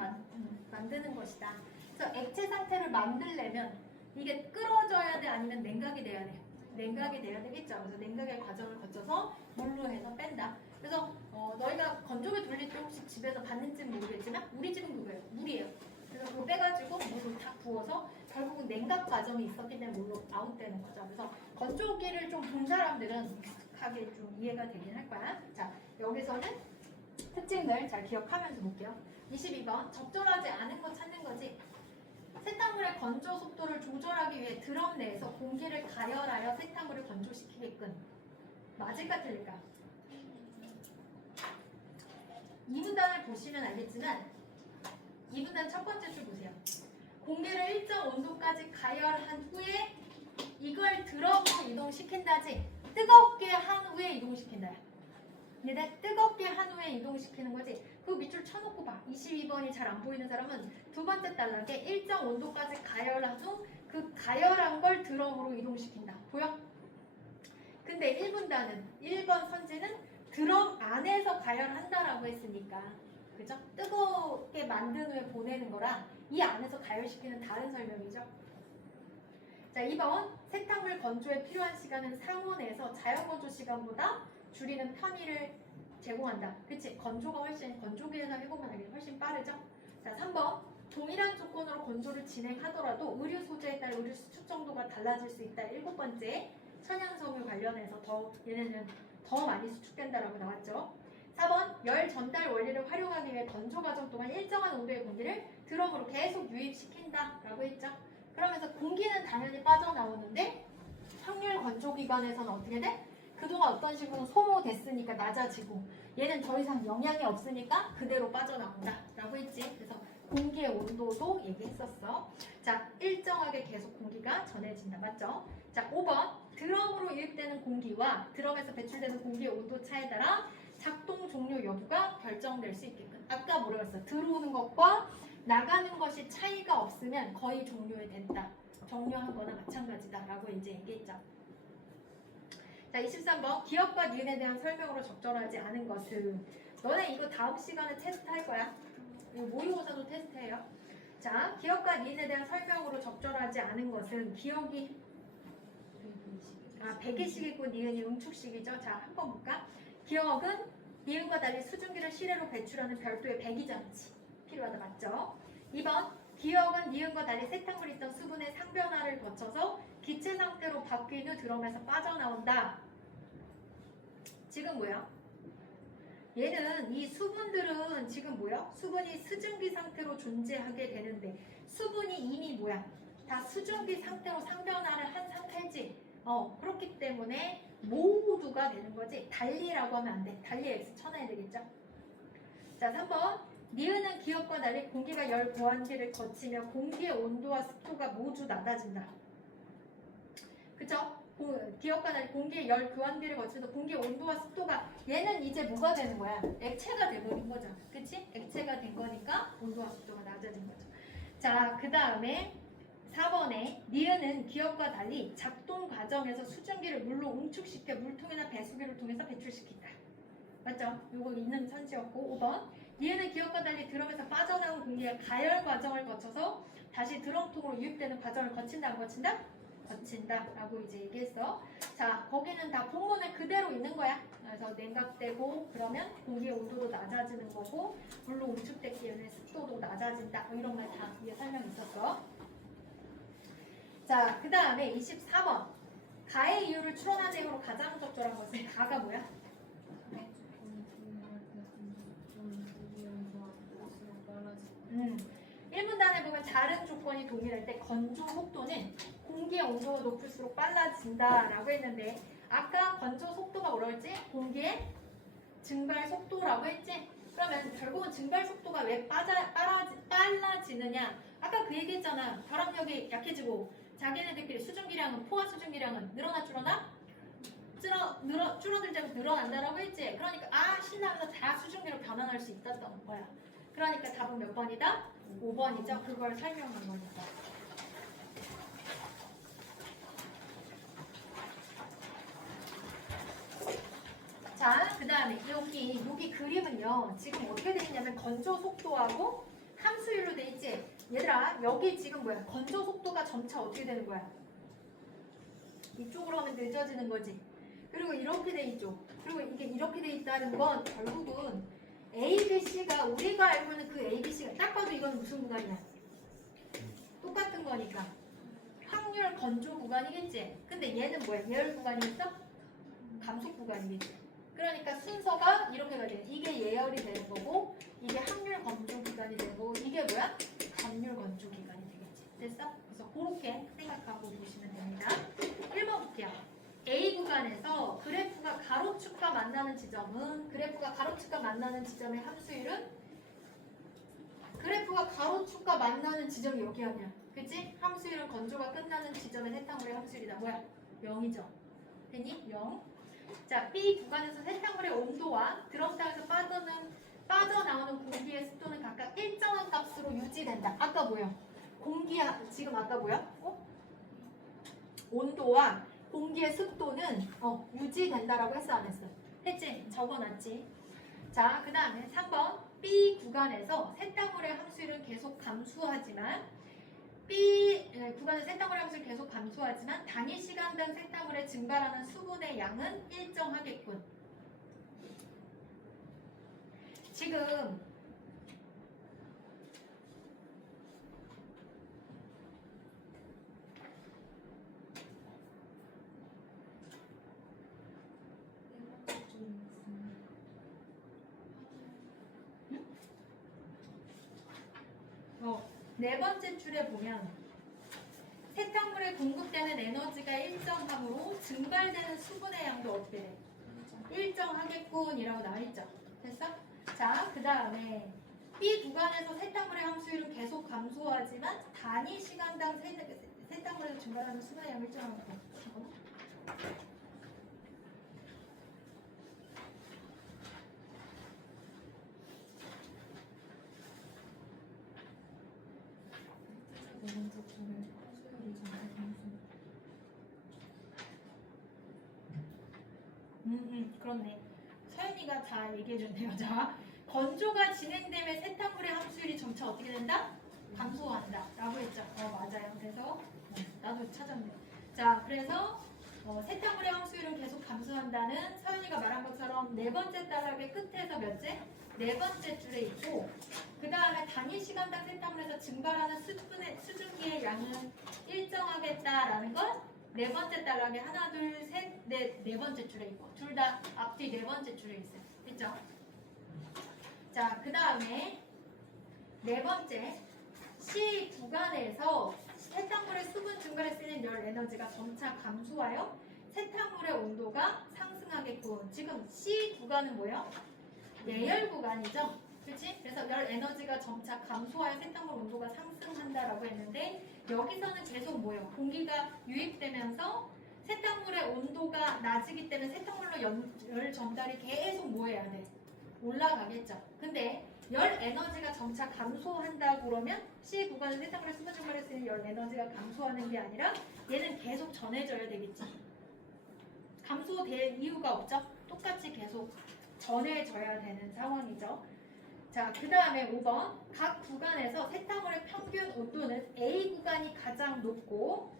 만드는 것이다. 그래서 액체 상태를 만들려면 이게 끓어져야 돼? 아니면 냉각이 돼야 돼? 냉각이 돼야 되겠죠. 그래서 냉각의 과정을 거쳐서 물로 해서 뺀다. 그래서 너희가 건조기 돌릴 때 혹시 집에서 봤는지는 모르겠지만 우리 집은 그거예요. 물이에요. 그래서 그거 빼가지고 물을 다 부어서 결국은 냉각 과정이 있었기 때문에 물로 아웃되는 거죠. 그래서 건조기를 좀 본 사람들은 익숙하게 좀 이해가 되긴 할 거야. 자, 여기서는 특징들 잘 기억하면서 볼게요. 22번 적절하지 않은 거 찾는 거지. 세탁물의 건조 속도를 조절하기 위해 드럼 내에서 공기를 가열하여 세탁물을 건조시키게끔. 맞을까 틀릴까? 이 문단을 보시면 알겠지만 이 문단 첫 번째 줄 보세요. 공기를 일정 온도까지 가열한 후에 이걸 드럼으로 이동시킨다지 뜨겁게 한 후에 이동시킨다. 근데 뜨겁게 한 후에 이동시키는 거지. 그 밑줄 쳐놓고 봐. 22번이 잘 안 보이는 사람은 두 번째 단락에 일정 온도까지 가열한 후 그 가열한 걸 드럼으로 이동시킨다. 보여? 근데 1분단은 1번 선지는 드럼 안에서 가열한다라고 했으니까 그죠? 뜨겁게 만든 후에 보내는 거랑 이 안에서 가열시키는 다른 설명이죠. 자, 2번 세탁물 건조에 필요한 시간은 상온에서 자연건조 시간보다 줄이는 편의를 제공한다. 그치? 건조기에서 해보면 알겠지? 훨씬 빠르죠? 자, 3번 동일한 조건으로 건조를 진행하더라도 의류 소재에 따라 의류 수축 정도가 달라질 수 있다. 7번째 천연섬유 관련해서 얘네는 더 많이 수축된다라고 나왔죠. 4번 열 전달 원리를 활용하기 위해 건조 과정 동안 일정한 온도의 공기를 드럼으로 계속 유입시킨다 라고 했죠. 그러면서 공기는 당연히 빠져나오는데 확률 건조 기간에서는 어떻게 돼? 그동안 어떤 식으로 소모됐으니까 낮아지고 얘는 더 이상 영향이 없으니까 그대로 빠져나온다 라고 했지. 그래서 공기의 온도도 얘기했었어. 자, 일정하게 계속 공기가 전해진다. 맞죠? 자, 5번 드럼으로 유입되는 공기와 드럼에서 배출되는 공기의 온도 차에 따라 작동 종료 여부가 결정될 수 있게끔. 아까 뭐라고 했어? 들어오는 것과 나가는 것이 차이가 없으면 거의 종료된다. 종료한 거나 마찬가지다 라고 이제 얘기했죠. 자, 23번 기억과 니은에 대한 설명으로 적절하지 않은 것은. 너네 이거 다음 시간에 테스트 할 거야. 이거 모의고사도 테스트해요. 자, 기억과 니은에 대한 설명으로 적절하지 않은 것은 기억이 배기식이고 니은이 응축식이죠. 자, 한번 볼까? 기억은 니은과 달리 수증기를 실외로 배출하는 별도의 배기장치 필요하다. 맞죠? 2번 기억은 니은과 달리 세탁물에 있던 수분의 상변화를 거쳐서 기체 상태로 바뀐 후 드럼에서 빠져나온다. 지금 뭐야? 얘는 이 수분들은 지금 뭐야? 수분이 수증기 상태로 존재하게 되는데 수분이 이미 뭐야? 다 수증기 상태로 상변화를 한 상태지. 그렇기 때문에 모두가 되는 거지. 달리라고 하면 안 돼. 달리 X 쳐놔야 되겠죠? 자, 3번. 니은은 기업과 달리 공기가 열 보완기를 거치며 공기의 온도와 습도가 모두 낮아진다. 그쵸? 기업과 달리 공기의 열 교환기를 거치면서 공기의 온도와 습도가 얘는 이제 뭐가 되는 거야? 액체가 돼버린 거죠. 그치? 액체가 된 거니까 온도와 습도가 낮아진 거죠. 자, 그 다음에 4번에 니은은 기업과 달리 작동 과정에서 수증기를 물로 응축시켜 물통이나 배수기를 통해서 배출시킨다. 맞죠? 요거 있는 선지였고 5번 니은은 기업과 달리 드럼에서 빠져나온 공기가 가열 과정을 거쳐서 다시 드럼통으로 유입되는 과정을 거친다 안 거친다? 거친다 라고 이제 얘기했어. 자, 거기는 다 본문에 그대로 있는 거야. 그래서 냉각되고 그러면 공기의 온도도 낮아지는 거고 물로 응축됐기 때문에 습도도 낮아진다. 뭐 이런 말 다 위에 설명 있었어. 자, 그 다음에 24번 가의 이유를 추론한 내용으로 가장 적절한 것은 가가 뭐야? 1문단에 보면 다른 조건이 동일할 때 건조 속도는 공기의 온도가 높을수록 빨라진다 라고 했는데 아까 건조 속도가 뭐라고 했지? 공기의 증발 속도라고 했지? 그러면 결국은 증발 속도가 왜 빨라지느냐? 아까 그 얘기했잖아. 결합력이 약해지고 자기네들끼리 수증기량은 포화 수증기량은 늘어나 줄어들지 않고 늘어난다라고 했지? 그러니까 신나면서 다 수증기로 변환할 수 있었던 거야. 그러니까 답은 몇 번이다? 5번이죠. 그걸 설명한 거니까. 자, 그 다음에 여기 그림은요. 지금 어떻게 돼 있냐면 건조 속도하고 함수율로 돼 있지? 얘들아, 여기 지금 뭐야? 건조 속도가 점차 어떻게 되는 거야? 이쪽으로 하면 늦어지는 거지. 그리고 이렇게 돼 있죠. 그리고 이게 이렇게 돼 있다는 건 결국은 A, B, C가 우리가 알고 있는 그 A, B, C가 딱 봐도 이건 무슨 구간이야? 똑같은 거니까. 확률 건조 구간이겠지? 근데 얘는 뭐야? 예열 구간이겠어? 감속 구간이겠지? 그러니까 순서가 이렇게 가야 돼. 이게 예열이 되는 거고 이게 확률 건조 기간이 되는 거고 이게 뭐야? 감률 건조 기간이 되겠지. 됐어? 그래서 그렇게 생각하고 보시면 됩니다. 1번 볼게요. A 구간에서 그래프가 가로축과 만나는 지점은 지점의 함수율은 그래프가 가로축과 만나는 지점이 여기 아니야. 그치? 함수율은 건조가 끝나는 지점의 세탕물의 함수율이다. 뭐야? 0이죠. 됐니? 0. 자, B 구간에서 세탕물의 온도와 드럼탕에서 빠져나오는 공기의 습도는 각각 일정한 값으로 유지된다. 아까 뭐야? 지금 아까 뭐야? 온도와 공기의 습도는 유지된다라고 했어 안 했어? 했지? 적어놨지. 자, 그 다음에 3번 B 구간에서 세탕물의 함수율은 계속 감소하지만 B 구간의 세탕물의 함수를 계속 감소하지만 단위 시간당 세탕물에 증발하는 수분의 양은 일정하겠군. 지금 네 번째 줄에 보면 세탕물에 공급되는 에너지가 일정하므로 증발되는 수분의 양도 어떻게 돼? 일정하겠군이라고 나와있죠. 됐어? 자, 그 다음에 B 구간에서 세탕물의 함수율은 계속 감소하지만 단위 시간당 세탕물에서 증발하는 수분의 양이 일정하겠군. 그렇네. 서연이가 다 얘기해줬네요. 자, 건조가 진행되면 세탕물의 함수율이 점차 어떻게 된다? 감소한다 라고 했죠. 맞아요. 그래서 나도 찾았네. 자, 그래서 세탕물의 함수율은 계속 감소한다는 서연이가 말한 것처럼 네 번째 단락의 끝에서 몇째? 네 번째 줄에 있고 그 다음에 단위 시간당 세탕물에서 증발하는 수증기의 양은 일정하겠다라는 건 네 번째 단락에 하나, 둘, 셋, 넷, 네 번째 줄에 있고 둘 다 앞뒤 네 번째 줄에 있어요. 됐죠? 자, 그 다음에 네 번째 C 구간에서 세탁물의 수분 증발에 쓰이는 열 에너지가 점차 감소하여 세탁물의 온도가 상승하겠고 지금 C 구간은 뭐예요? 내열 구간이죠. 그렇지? 그래서 열 에너지가 점차 감소하여 세탁물 온도가 상승한다라고 했는데 여기서는 계속 뭐예요? 공기가 유입되면서 세탁물의 온도가 낮기 때문에 세탁물로 열 전달이 계속 뭐 해야 돼? 올라가겠죠. 근데 열 에너지가 점차 감소한다고 그러면 C 구간은 세탁물의 수분 증발에 쓰이는 열 에너지가 감소하는 게 아니라 얘는 계속 전해져야 되겠지. 감소될 이유가 없죠. 똑같이 계속 전해져야 되는 상황이죠. 자, 그 다음에 5번. 각 구간에서 세탁물의 평균 온도는 A 구간이 가장 높고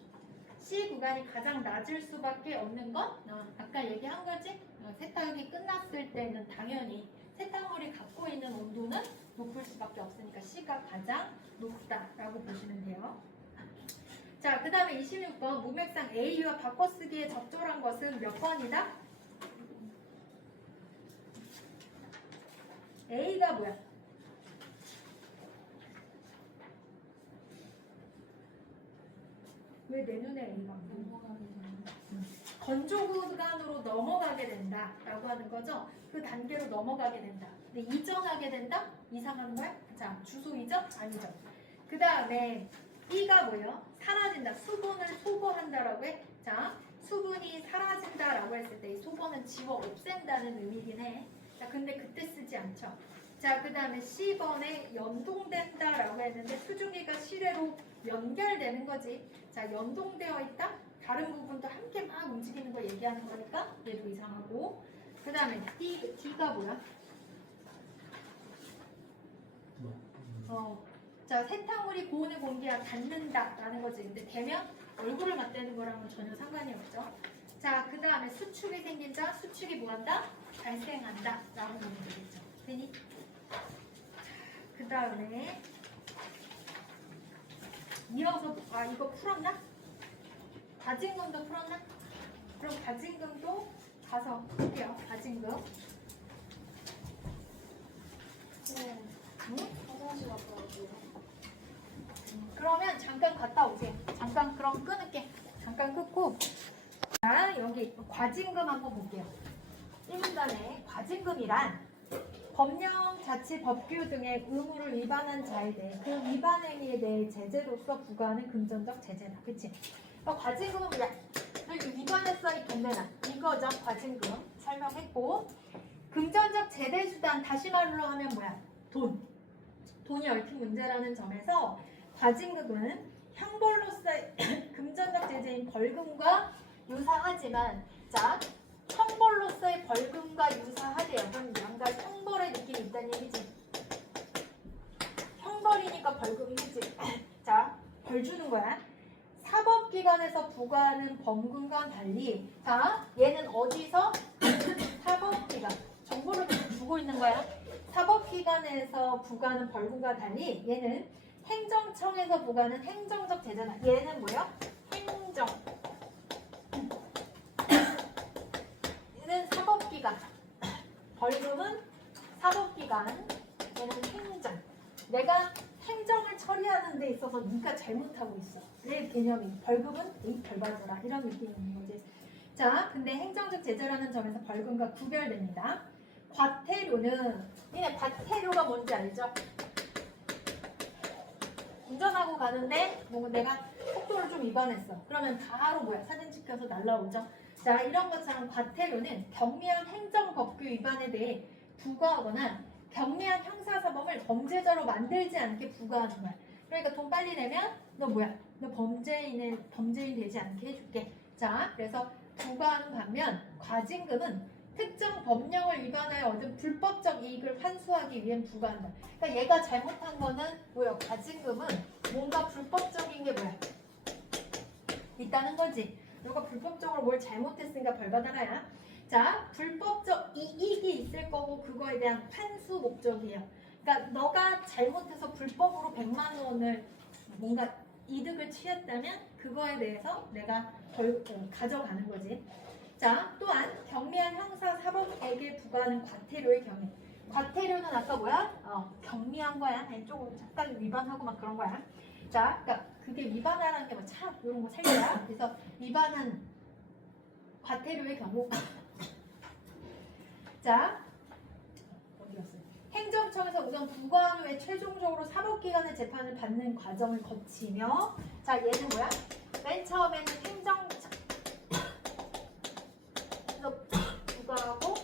C 구간이 가장 낮을 수밖에 없는 건 아까 얘기한 거지? 세탁이 끝났을 때는 당연히 세탁물이 갖고 있는 온도는 높을 수밖에 없으니까 C가 가장 높다라고 보시면 돼요. 자, 그 다음에 26번. 문맥상 A와 바꿔쓰기에 적절한 것은 몇 번이다? A가 뭐야? 왜 내 눈에 A가 넘어가게 된다? 건조 구간으로 넘어가게 된다 라고 하는 거죠. 그 단계로 넘어가게 된다. 근데 이전하게 된다? 이상한 거야? 자, 주소 이전? 아니죠. 그 다음에 B가 뭐예요? 사라진다. 수분을 소거한다라고 해. 자, 수분이 사라진다라고 했을 때 이 소거는 지워 없앤다는 의미긴 해. 자, 근데 그때 쓰지 않죠. 자, 그 다음에 C번에 연동된다라고 했는데 수증기가 실외로 연결되는 거지. 자, 연동되어 있다? 다른 부분도 함께 막 움직이는 거 얘기하는 거니까 얘도 이상하고. 그 다음에 D가 뭐야? 자, 세탁물이 고온의 공기와 닿는다라는 거지. 근데 되면 얼굴을 맞대는 거랑은 전혀 상관이 없죠. 자, 그 다음에 수축이 생긴다. 수축이 뭐한다? 발생한다 라고 보면 되겠죠. 되니? 그 다음에 이어서 이거 풀었나? 가진금도 풀었나? 그럼 가진금도 가서 할게요. 가진금. 네. 응? 화장실 갔다 왔어요. 그러면 잠깐 갔다 오세요. 잠깐 그럼 끊을게. 잠깐 끊고. 자, 여기 과징금 한번 볼게요. 1문단에 과징금이란 법령, 자치, 법규 등의 의무를 위반한 자에 대해 그 위반 행위에 대해 제재로서 부과하는 금전적 제재다. 그치? 과징금은 뭐야? 너 이거 위반했어 이 돈 내놔. 이거죠. 과징금. 설명했고. 금전적 제대 수단, 다시 말로 하면 뭐야? 돈이 얽힌 문제라는 점에서 과징금은 형벌로서의 금전적 제재인 벌금과 유사하지만, 자, 형벌로서의 벌금과 유사하대요. 그럼 양가 형벌의 느낌이 있다는 얘기지. 형벌이니까 벌금이지. 자, 벌 주는 거야. 사법기관에서 부과하는 범금과 달리, 자, 얘는 어디서? 사법기관. 정보를 계속 주고 있는 거야. 사법기관에서 부과하는 벌금과 달리 얘는 행정청에서 부과하는 행정적 제재다. 얘는 뭐야? 행정. 얘는 사법기관. 벌금은 사법기관. 얘는 행정. 내가 행정을 처리하는 데 있어서 네가 잘못하고 있어. 내 개념이. 벌금은 이 벌받아라. 이런 느낌이 있는 거지. 자, 근데 행정적 제재라는 점에서 벌금과 구별됩니다. 과태료는, 니네 과태료가 뭔지 알죠? 운전하고 가는데 뭐 내가 속도를 좀 위반했어. 그러면 바로 뭐야? 사진 찍혀서 날라오죠. 자, 이런 것처럼 과태료는 경미한 행정법규 위반에 대해 부과하거나 경미한 형사사범을 범죄자로 만들지 않게 부과하는 거야. 그러니까 돈 빨리 내면 너 뭐야? 너 범죄인 되지 않게 해줄게. 자, 그래서 부과하는 반면 과징금은 특정 법령을 위반하여 얻은 불법적 이익을 환수하기 위해 부과한다. 그러니까 얘가 잘못한 거는 뭐야? 과징금은 뭔가 불법적인 게 뭐야? 있다는 거지. 너가 불법적으로 뭘 잘못했으니까 벌 받아라야. 자, 불법적 이익이 있을 거고 그거에 대한 환수 목적이에요. 그러니까 너가 잘못해서 불법으로 100만 원을 뭔가 이득을 취했다면 그거에 대해서 내가 가져가는 거지. 자, 또한 경미한 형사 사법에게 부과하는 과태료의 경우. 과태료는 아까 뭐야? 경미한 거야. 조금 잠깐 위반하고 막 그런 거야. 자, 그러니까 그게 위반하라는 게 뭐 참 이런 거 살려라. 그래서 위반한 과태료의 경우 자 어디였어요? 행정청에서 우선 부과한 후에 최종적으로 사법기관의 재판을 받는 과정을 거치며 자 얘는 뭐야? 맨 처음에는 행정청에서 부과하고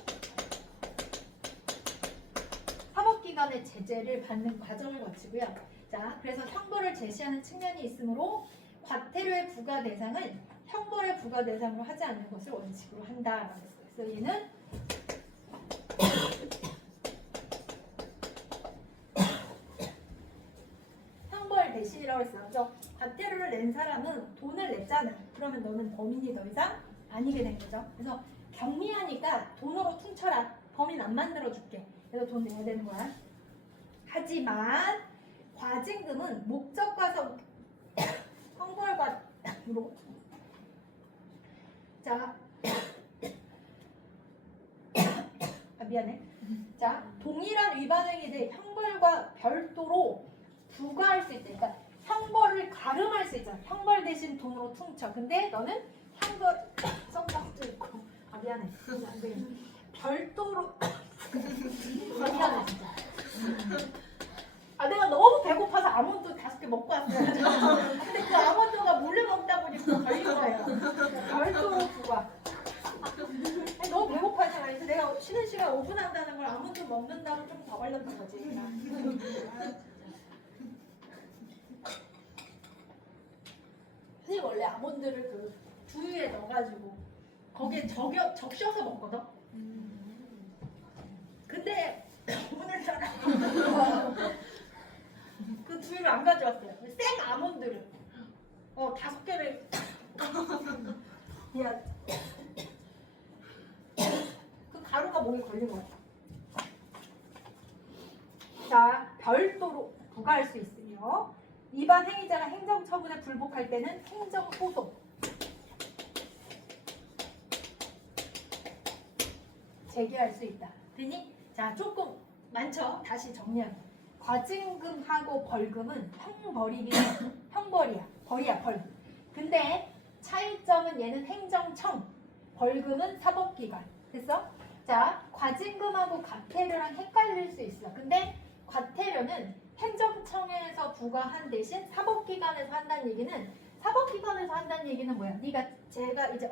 사법기관의 제재를 받는 과정을 거치고요. 자 그래서 형벌을 제시하는 측면이 있으므로 과태료의 부과 대상을 형벌의 부과 대상으로 하지 않는 것을 원칙으로 한다라고 했어요. 그래서 얘는 형벌 대신이라고 했어요. 그래서 과태료를 낸 사람은 돈을 냈잖아. 그러면 너는 범인이 더 이상 아니게 된 거죠. 그래서 경미하니까 돈으로 퉁쳐라. 범인 안 만들어줄게. 그래서 돈 내야 되는 거야. 하지만 과징금은 목적과서 형벌과로 자 미안해. 자 동일한 위반 행위에 대해 형벌과 별도로 부과할 수 있다. 그러니까 형벌을 가름할 수 있잖아. 형벌 대신 돈으로 퉁쳐. 근데 너는 형벌 성격도 있고 미안해. 안 돼. 별도로 미안해 진짜. 내가 너무 배고파서 아몬드 5개 먹고 왔어요. 근데 그 아몬드가 몰래 먹다 보니까 걸린 거예요. 별도로 부과. 너무 배고파잖아. 그래서 내가 쉬는 시간 5분 한다는 걸 아몬드 먹는다고 좀 더 걸렸던 거지. 선생님 원래 아몬드를 그 두유에 넣어가지고 거기에 적셔서 먹거든. 근데 오늘따라 그 두유를 안 가져왔어요. 생 아몬드를 5개를 야, 그 가루가 목에 걸린 거야. 자, 별도로 부과할 수 있으며 위반 행위자가 행정처분에 불복할 때는 행정소송 제기할 수 있다. 되니? 자, 조금 많죠? 다시 정리하면 과징금하고 벌금은 형벌이야. 벌이야, 벌. 근데 차이점은 얘는 행정청, 벌금은 사법기관. 됐어? 자, 과징금하고 과태료랑 헷갈릴 수 있어. 근데 과태료는 행정청에서 부과한 대신 사법기관에서 한다는 얘기는 뭐야? 네가 제가 이제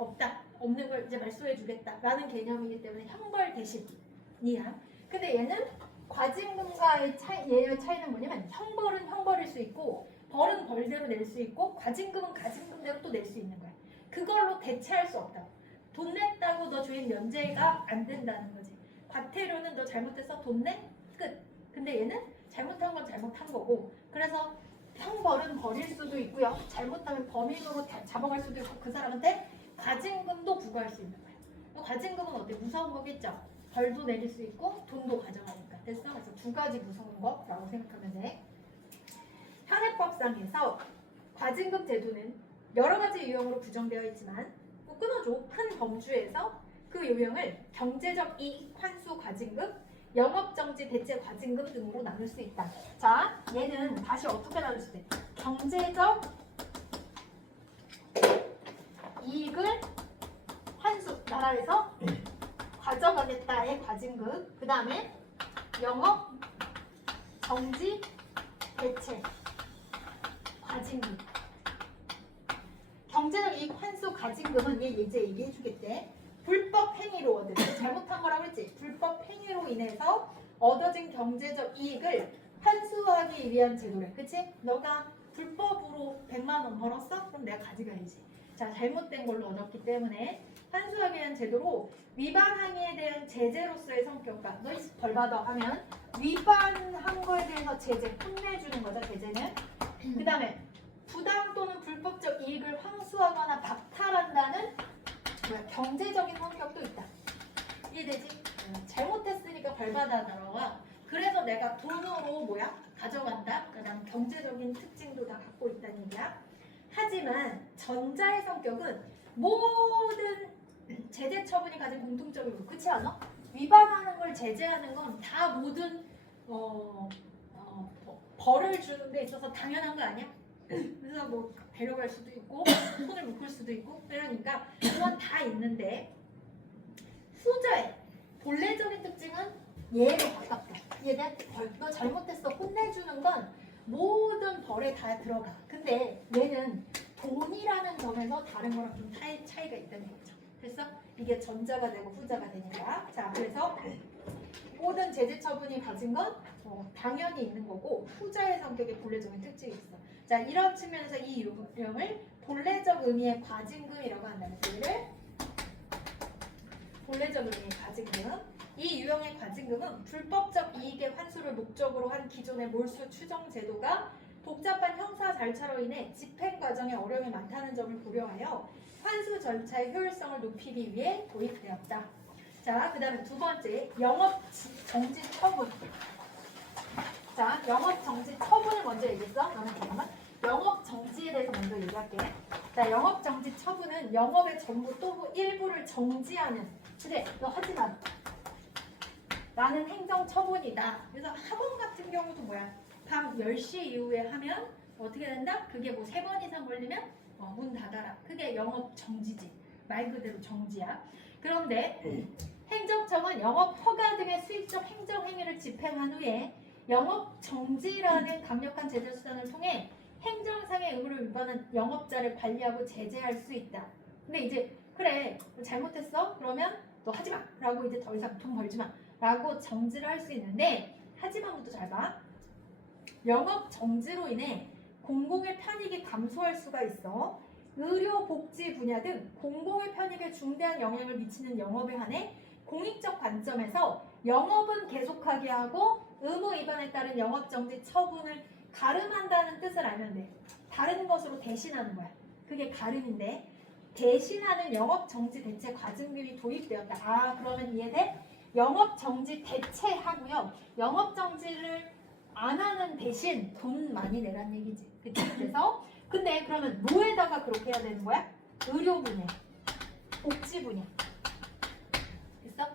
없는 걸 이제 말소해 주겠다라는 개념이기 때문에 형벌 대신이야. 근데 얘는 과징금과의 얘의 차이는 뭐냐면 형벌은 형벌일 수 있고 벌은 벌대로 낼 수 있고 과징금은 과징금대로 또 낼 수 있는 거야. 그걸로 대체할 수 없다. 돈 냈다고 너 주인 면제가 안 된다는 거지. 과태료는 너 잘못해서 돈 내? 끝. 근데 얘는 잘못한 건 잘못한 거고 그래서 형벌은 벌일 수도 있고요. 잘못하면 범인으로 잡아갈 수도 있고 그 사람한테 과징금도 부과할 수 있는 거예요. 과징금은 어때? 무서운 거겠죠? 벌도 내릴 수 있고 돈도 가져가니까. 됐어? 그래서 두 가지 무서운 거라고 생각하면 돼. 현행법상에서 과징금 제도는 여러 가지 유형으로 구정되어 있지만 꼭 끊어줘. 큰 범주에서 그 유형을 경제적 이익 환수 과징금, 영업정지 대체 과징금 등으로 나눌 수 있다. 자, 얘는 다시 어떻게 나눌 수 있대? 경제적 이익을 환수, 나라에서 가져가겠다의 과징금, 그 다음에 영업 정지 대체 과징금. 경제적 이익 환수 과징금은 얘 이제 얘기해 주겠대. 불법 행위로 얻은 잘못한 거라고 했지. 불법 행위로 인해서 얻어진 경제적 이익을 환수하기 위한 제도래. 그치? 너가 불법으로 100만 원 벌었어? 그럼 내가 가져가야지. 자, 잘못된 걸로 얻었기 때문에 환수하기 위한 제도로 위반 행위에 대한 제재로서의 성격과 너 벌 받아 하면 위반한 거에 대해서 제재, 혼내주는 거죠. 제재는. 그 다음에 부당 또는 불법적 이익을 환수하거나 박탈한다는 경제적인 성격도 있다. 이해되지? 잘못했으니까 벌받아 들어와. 그래서 내가 돈으로 가져간다. 그다음 경제적인 특징도 다 갖고 있다는 얘기야. 하지만 전자의 성격은 모든 제재 처분이 가진 공통점이고, 그렇지 않아? 위반하는 걸 제재하는 건 다 모든 벌을 주는 데 있어서 당연한 거 아니야? 그래서 뭐 데려갈 수도 있고 손을 묶을 수도 있고 그러니까 그건 다 있는데 후자의 본래적인 특징은 얘로 가깝다. 얘는 너 잘못했어 혼내주는 건 모든 벌에 다 들어가. 근데 얘는 돈이라는 점에서 다른 거랑 좀 차이가 있다는 거죠. 그래서 이게 전자가 되고 후자가 되니까. 자, 그래서 모든 제재 처분이 가진 건 당연히 있는 거고 후자의 성격에 본래적인 특징이 있어. 자, 이런 측면에서 이 유형을 본래적 의미의 과징금이라고 한다는 얘를 본래적 의미의 과징금. 이 유형의 과징금은 불법적 이익의 환수를 목적으로 한 기존의 몰수 추정 제도가 복잡한 형사 절차로 인해 집행 과정에 어려움이 많다는 점을 고려하여 환수 절차의 효율성을 높이기 위해 도입되었다. 자, 그 다음에 두 번째, 영업 정지 처분. 자, 영업 정지 처분을 먼저 얘기했어. 너는 잠깐만. 영업 정지에 대해서 먼저 얘기할게. 자, 영업 정지 처분은 영업의 전부 또 일부를 정지하는. 그래, 너 하지 마. 나는 행정 처분이다. 그래서 학원 같은 경우도 뭐야? 밤 10시 이후에 하면 어떻게 된다? 그게 뭐 3번 이상 걸리면 문 닫아라. 그게 영업 정지지. 말 그대로 정지야. 그런데 행정청은 영업 허가 등의 수익적 행정 행위를 집행한 후에 영업 정지라는 강력한 제재 수단을 통해 행정상의 의무를 위반한 영업자를 관리하고 제재할 수 있다. 근데 이제 그래 잘못했어? 그러면 너 하지 마. 라고 이제 더 이상 돈 벌지 마. 라고 정지를 할 수 있는데 하지만부터 잘 봐. 영업 정지로 인해 공공의 편익이 감소할 수가 있어. 의료, 복지 분야 등 공공의 편익에 중대한 영향을 미치는 영업에 한해 공익적 관점에서 영업은 계속하게 하고 의무 위반에 따른 영업정지 처분을 가름한다는 뜻을 알면 돼. 다른 것으로 대신하는 거야. 그게 가름인데 대신하는 영업정지 대체 과징금이 도입되었다. 아, 그러면 이해돼? 영업정지 대체하고요. 영업정지를 안 하는 대신 돈 많이 내란 얘기지. 그치? 그래서 근데 그러면 뭐에다가 그렇게 해야 되는 거야? 의료 분야, 복지 분야. 됐어?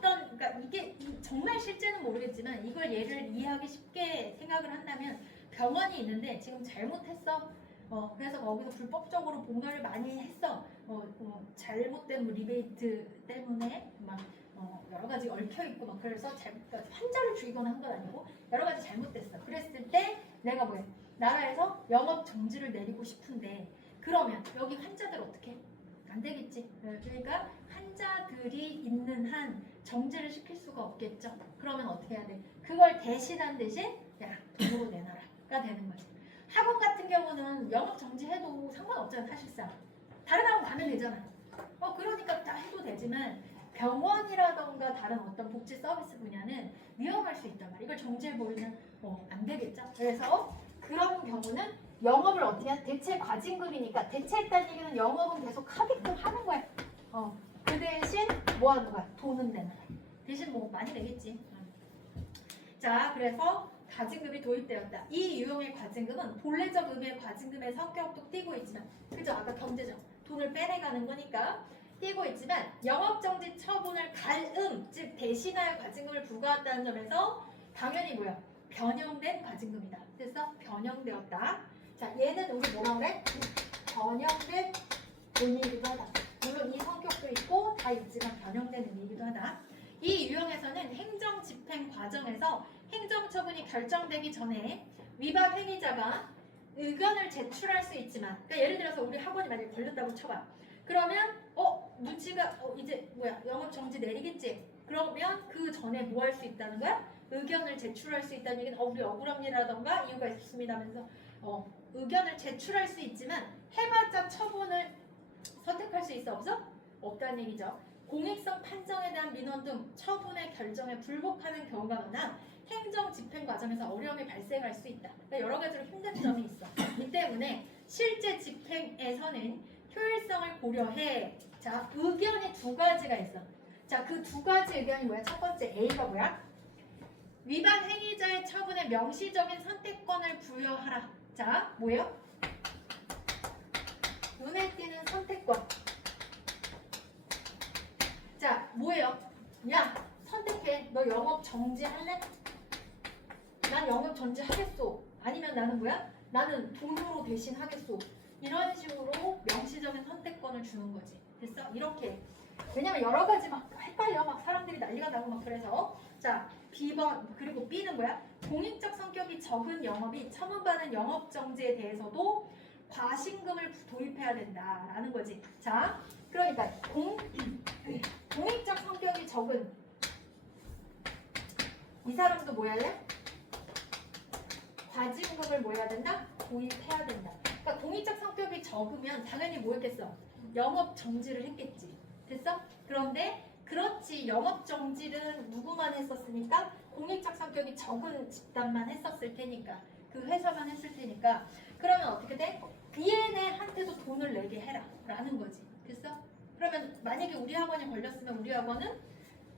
그러니까 이게 정말 실제는 모르겠지만 이걸 예를 이해하기 쉽게 생각을 한다면 병원이 있는데 지금 잘못했어. 그래서 거기서 불법적으로 뭔가를 많이 했어. 잘못된 뭐 리베이트 때문에 막 여러 가지 얽혀 있고 막 그래서 그러니까 환자를 죽이거나 한 건 아니고 여러 가지 잘못됐어. 그랬을 때 내가 뭐야? 나라에서 영업 정지를 내리고 싶은데 그러면 여기 환자들 어떻게? 안 되겠지. 그러니까 환자들이 있는 한 정지를 시킬 수가 없겠죠. 그러면 어떻게 해야 돼? 그걸 대신한 대신 야 돈으로 내놔라가 되는 거지. 학원 같은 경우는 영업 정지해도 상관없잖아 사실상. 다른 학원 가면 되잖아. 그러니까 다 해도 되지만 병원이라던가 다른 어떤 복지 서비스 분야는 위험할 수 있단 말이야. 이걸 정지해버리면 안 되겠죠. 그래서 그런 경우는 영업을 어떻게 해? 대체 과징금이니까 대체했다는 얘기는 영업은 계속 하게끔 하는 거야. 그 대신 뭐 하는 거야? 돈은 내는 거야. 대신 뭐 많이 내겠지. 자, 그래서 과징금이 도입되었다. 이 유형의 과징금은 본래적 의미의 과징금의 성격도 띠고 있지만, 그죠? 아까 경제적 돈을 빼내가는 거니까 띠고 있지만 영업정지 처분을 즉 대신하여 과징금을 부과했다는 점에서 당연히 뭐야? 변형된 과징금이다. 그래서 변형되었다. 자, 얘는 우리 뭐라 그래? 변형된 의미이기도 하다. 물론 이 성격도 있고 다 있지만 변형된 의미이기도 하다. 이 유형에서는 행정 집행 과정에서 행정처분이 결정되기 전에 위반 행위자가 의견을 제출할 수 있지만, 그러니까 예를 들어서 우리 학원이 만약에 걸렸다고 쳐봐. 그러면 눈치가 이제 뭐야 영업 정지 내리겠지. 그러면 그 전에 뭐 할 수 있다는 거야? 의견을 제출할 수 있다는 얘기는 우리 억울합니다라던가 이유가 있습니다 하면서 의견을 제출할 수 있지만 해봤자 처분을 선택할 수 있어 없어? 없다는 얘기죠. 공익성 판정에 대한 민원 등 처분의 결정에 불복하는 경우가 많아 행정 집행 과정에서 어려움이 발생할 수 있다. 그러니까 여러 가지로 힘든 점이 있어. 이 때문에 실제 집행에서는 효율성을 고려해. 자, 의견이 두 가지가 있어. 자, 그 두 가지 의견이 뭐야? 첫 번째 A가 뭐야? 위반 행위자의 처분에 명시적인 선택권을 부여하라. 자, 뭐예요? 눈에 띄는 선택권. 자, 뭐예요? 야, 선택해. 너 영업 정지할래? 난 영업 정지하겠어. 아니면 나는 뭐야? 나는 돈으로 대신 하겠소. 이런 식으로 명시적인 선택권을 주는 거지. 됐어? 이렇게. 왜냐면 여러 가지 막 헷갈려. 막 사람들이 난리가 나고 막 그래서. 자, B번 그리고 B는 뭐야? 공익적 성격이 적은 영업이 처분받은 영업 정지에 대해서도 과징금을 도입해야 된다라는 거지. 자, 그러니까 공익적 성격이 적은 이 사람도 뭐 할래? 과징금을 뭐 해야 된다? 도입해야 된다. 그러니까 공익적 성격이 적으면 당연히 뭐 했겠어? 영업 정지를 했겠지. 됐어? 그런데 그렇지 영업 정지는 누구만 했었으니까 공익적 성격이 적은 집단만 했었을 테니까 그 회사만 했을 테니까 그러면 어떻게 돼? 얘네한테도 돈을 내게 해라 라는 거지. 됐어? 그러면 만약에 우리 학원이 걸렸으면 우리 학원은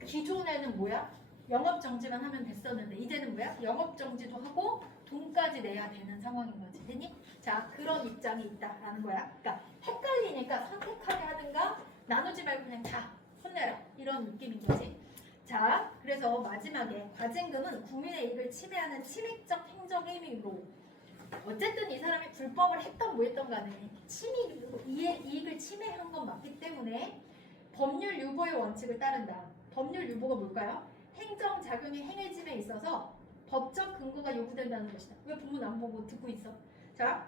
기존에는 뭐야? 영업 정지만 하면 됐었는데 이제는 뭐야? 영업 정지도 하고 돈까지 내야 되는 상황인 거지. 됐니? 자, 그런 입장이 있다라는 거야. 그러니까 헷갈리니까 선택하게 하든가 나누지 말고 그냥 다 혼내라 이런 느낌인 거지. 자, 그래서 마지막에 과징금은 국민의 이익을 침해하는 침익적 행정행위로 어쨌든 이 사람이 불법을 했던 뭐 했던 간에 이익을 침해한 건 맞기 때문에 법률 유보의 원칙을 따른다. 법률 유보가 뭘까요? 행정작용의 행해짐에 있어서 법적 근거가 요구된다는 것이다. 왜 본문 안 보고 듣고 있어? 자,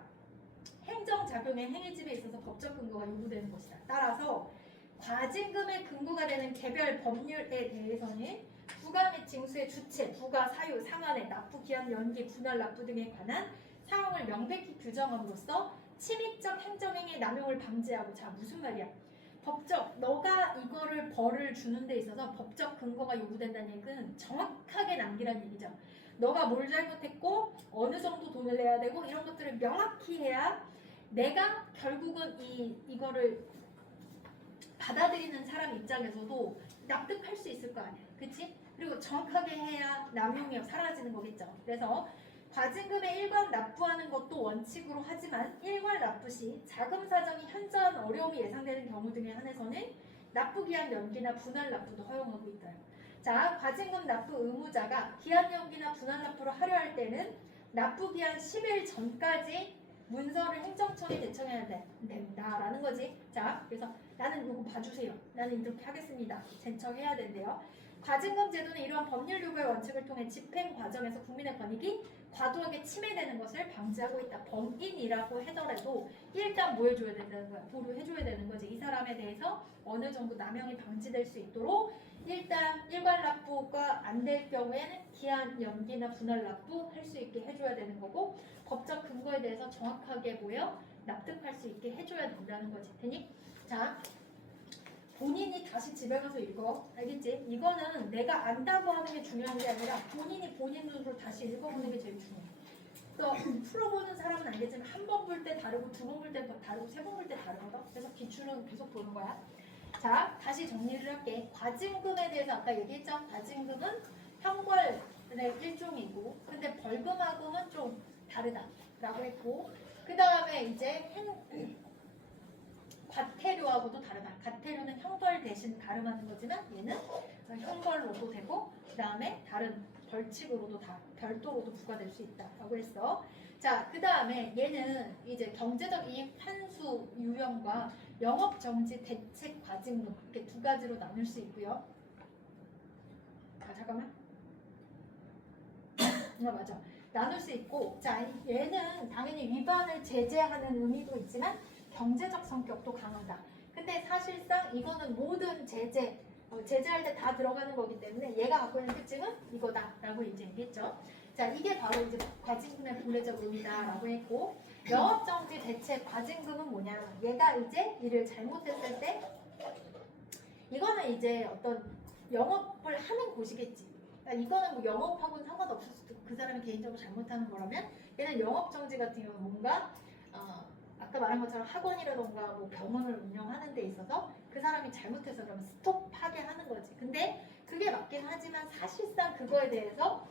행정작용의 행해짐에 있어서 법적 근거가 요구되는 것이다. 따라서 과징금의 근거가 되는 개별 법률에 대해서는 부가 및 징수의 주체, 부가, 사유, 상한의 납부 기한 연기, 분할 납부 등에 관한 사항을 명백히 규정함으로써 침입적 행정행위 남용을 방지하고. 자, 무슨 말이야? 법적, 너가 이거를 벌을 주는 데 있어서 법적 근거가 요구된다는 얘기는 정확하게 남기라는 얘기죠. 너가 뭘 잘못했고 어느 정도 돈을 내야 되고 이런 것들을 명확히 해야 내가 결국은 이거를 받아들이는 사람 입장에서도 납득할 수 있을 거 아니야. 그치? 그리고 정확하게 해야 남용이 사라지는 거겠죠. 그래서 과징금의 일괄 납부하는 것도 원칙으로 하지만 일괄 납부 시 자금 사정이 현저한 어려움이 예상되는 경우 등에 한해서는 납부 기한 연기나 분할 납부도 허용하고 있어요. 자, 과징금 납부 의무자가 기한 연기나 분할 납부를 하려 할 때는 납부 기한 10일 전까지 문서를 행정청에 제청해야 된다라는 거지. 자, 그래서 나는 이거 봐주세요. 나는 이렇게 하겠습니다. 제청해야 된대요. 과징금 제도는 이러한 법률 요구의 원칙을 통해 집행 과정에서 국민의 권익이 과도하게 침해되는 것을 방지하고 있다. 범인이라고 하더라도 일단 뭐 해줘야 된다는 거야? 보류해줘야 되는 거지. 이 사람에 대해서 어느 정도 남용이 방지될 수 있도록 일단 일괄 납부가 안 될 경우에는 기한 연기나 분할 납부 할 수 있게 해줘야 되는 거고 법적 근거에 대해서 정확하게 납득할 수 있게 해줘야 된다는 거지. 되니? 자, 본인이 다시 집에 가서 읽어. 알겠지? 이거는 내가 안다고 하는 게 중요한 게 아니라 본인이 본인 눈으로 다시 읽어보는 게 제일 중요해. 또 풀어보는 사람은 알겠지만 한 번 볼 때 다르고 두 번 볼 때 다르고 세 번 볼 때 다르거든. 그래서 기출은 계속 보는 거야. 자, 다시 정리를 할게. 과징금에 대해서 아까 얘기했죠? 과징금은 형벌의 일종이고 근데 벌금하고는 좀 다르다라고 했고 그 다음에 이제 과태료하고도 다르다. 과태료는 형벌 대신 가름하는 거지만 얘는 형벌로도 되고 그 다음에 다른 벌칙으로도 다 별도로도 부과될 수 있다라고 했어. 자, 그 다음에 얘는 이제 경제적 이익 환수 유형과 영업 정지 대책 과징금 이렇게 두 가지로 나눌 수 있고요. 아, 잠깐만. 맞아. 나눌 수 있고, 자, 얘는 당연히 위반을 제재하는 의미도 있지만 경제적 성격도 강하다. 근데 사실상 이거는 모든 제재할 때 다 들어가는 거기 때문에 얘가 갖고 있는 특징은 이거다라고 이제 얘기했죠. 자, 이게 바로 이제 과징금의 본래적 의미다라고 했고, 영업정지 대책 과징금은 뭐냐? 얘가 이제 일을 잘못했을 때, 이거는 이제 어떤 영업을 하는 곳이겠지. 그러니까 이거는 뭐 영업하고는 상관없을 수도 그 사람이 개인적으로 잘못하는 거라면 얘는 영업정지 같은 경우는 뭔가 아까 말한 것처럼 학원이라던가 뭐 병원을 운영하는 데 있어서 그 사람이 잘못해서 그러면 스톱하게 하는 거지. 근데 그게 맞긴 하지만 사실상 그거에 대해서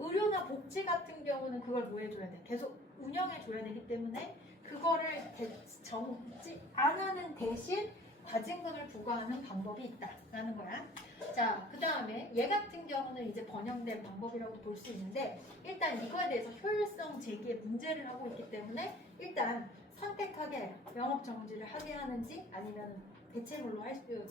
의료나 복지 같은 경우는 그걸 뭐 해줘야 돼? 계속 운영해줘야 되기 때문에 그거를 정지 안 하는 대신 과징금을 부과하는 방법이 있다라는 거야. 자, 그 다음에 얘 같은 경우는 이제 번영된 방법이라고 볼 수 있는데 일단 이거에 대해서 효율성 제기에 문제를 하고 있기 때문에 일단 선택하게 영업 정지를 하게 하는지 아니면 대체물로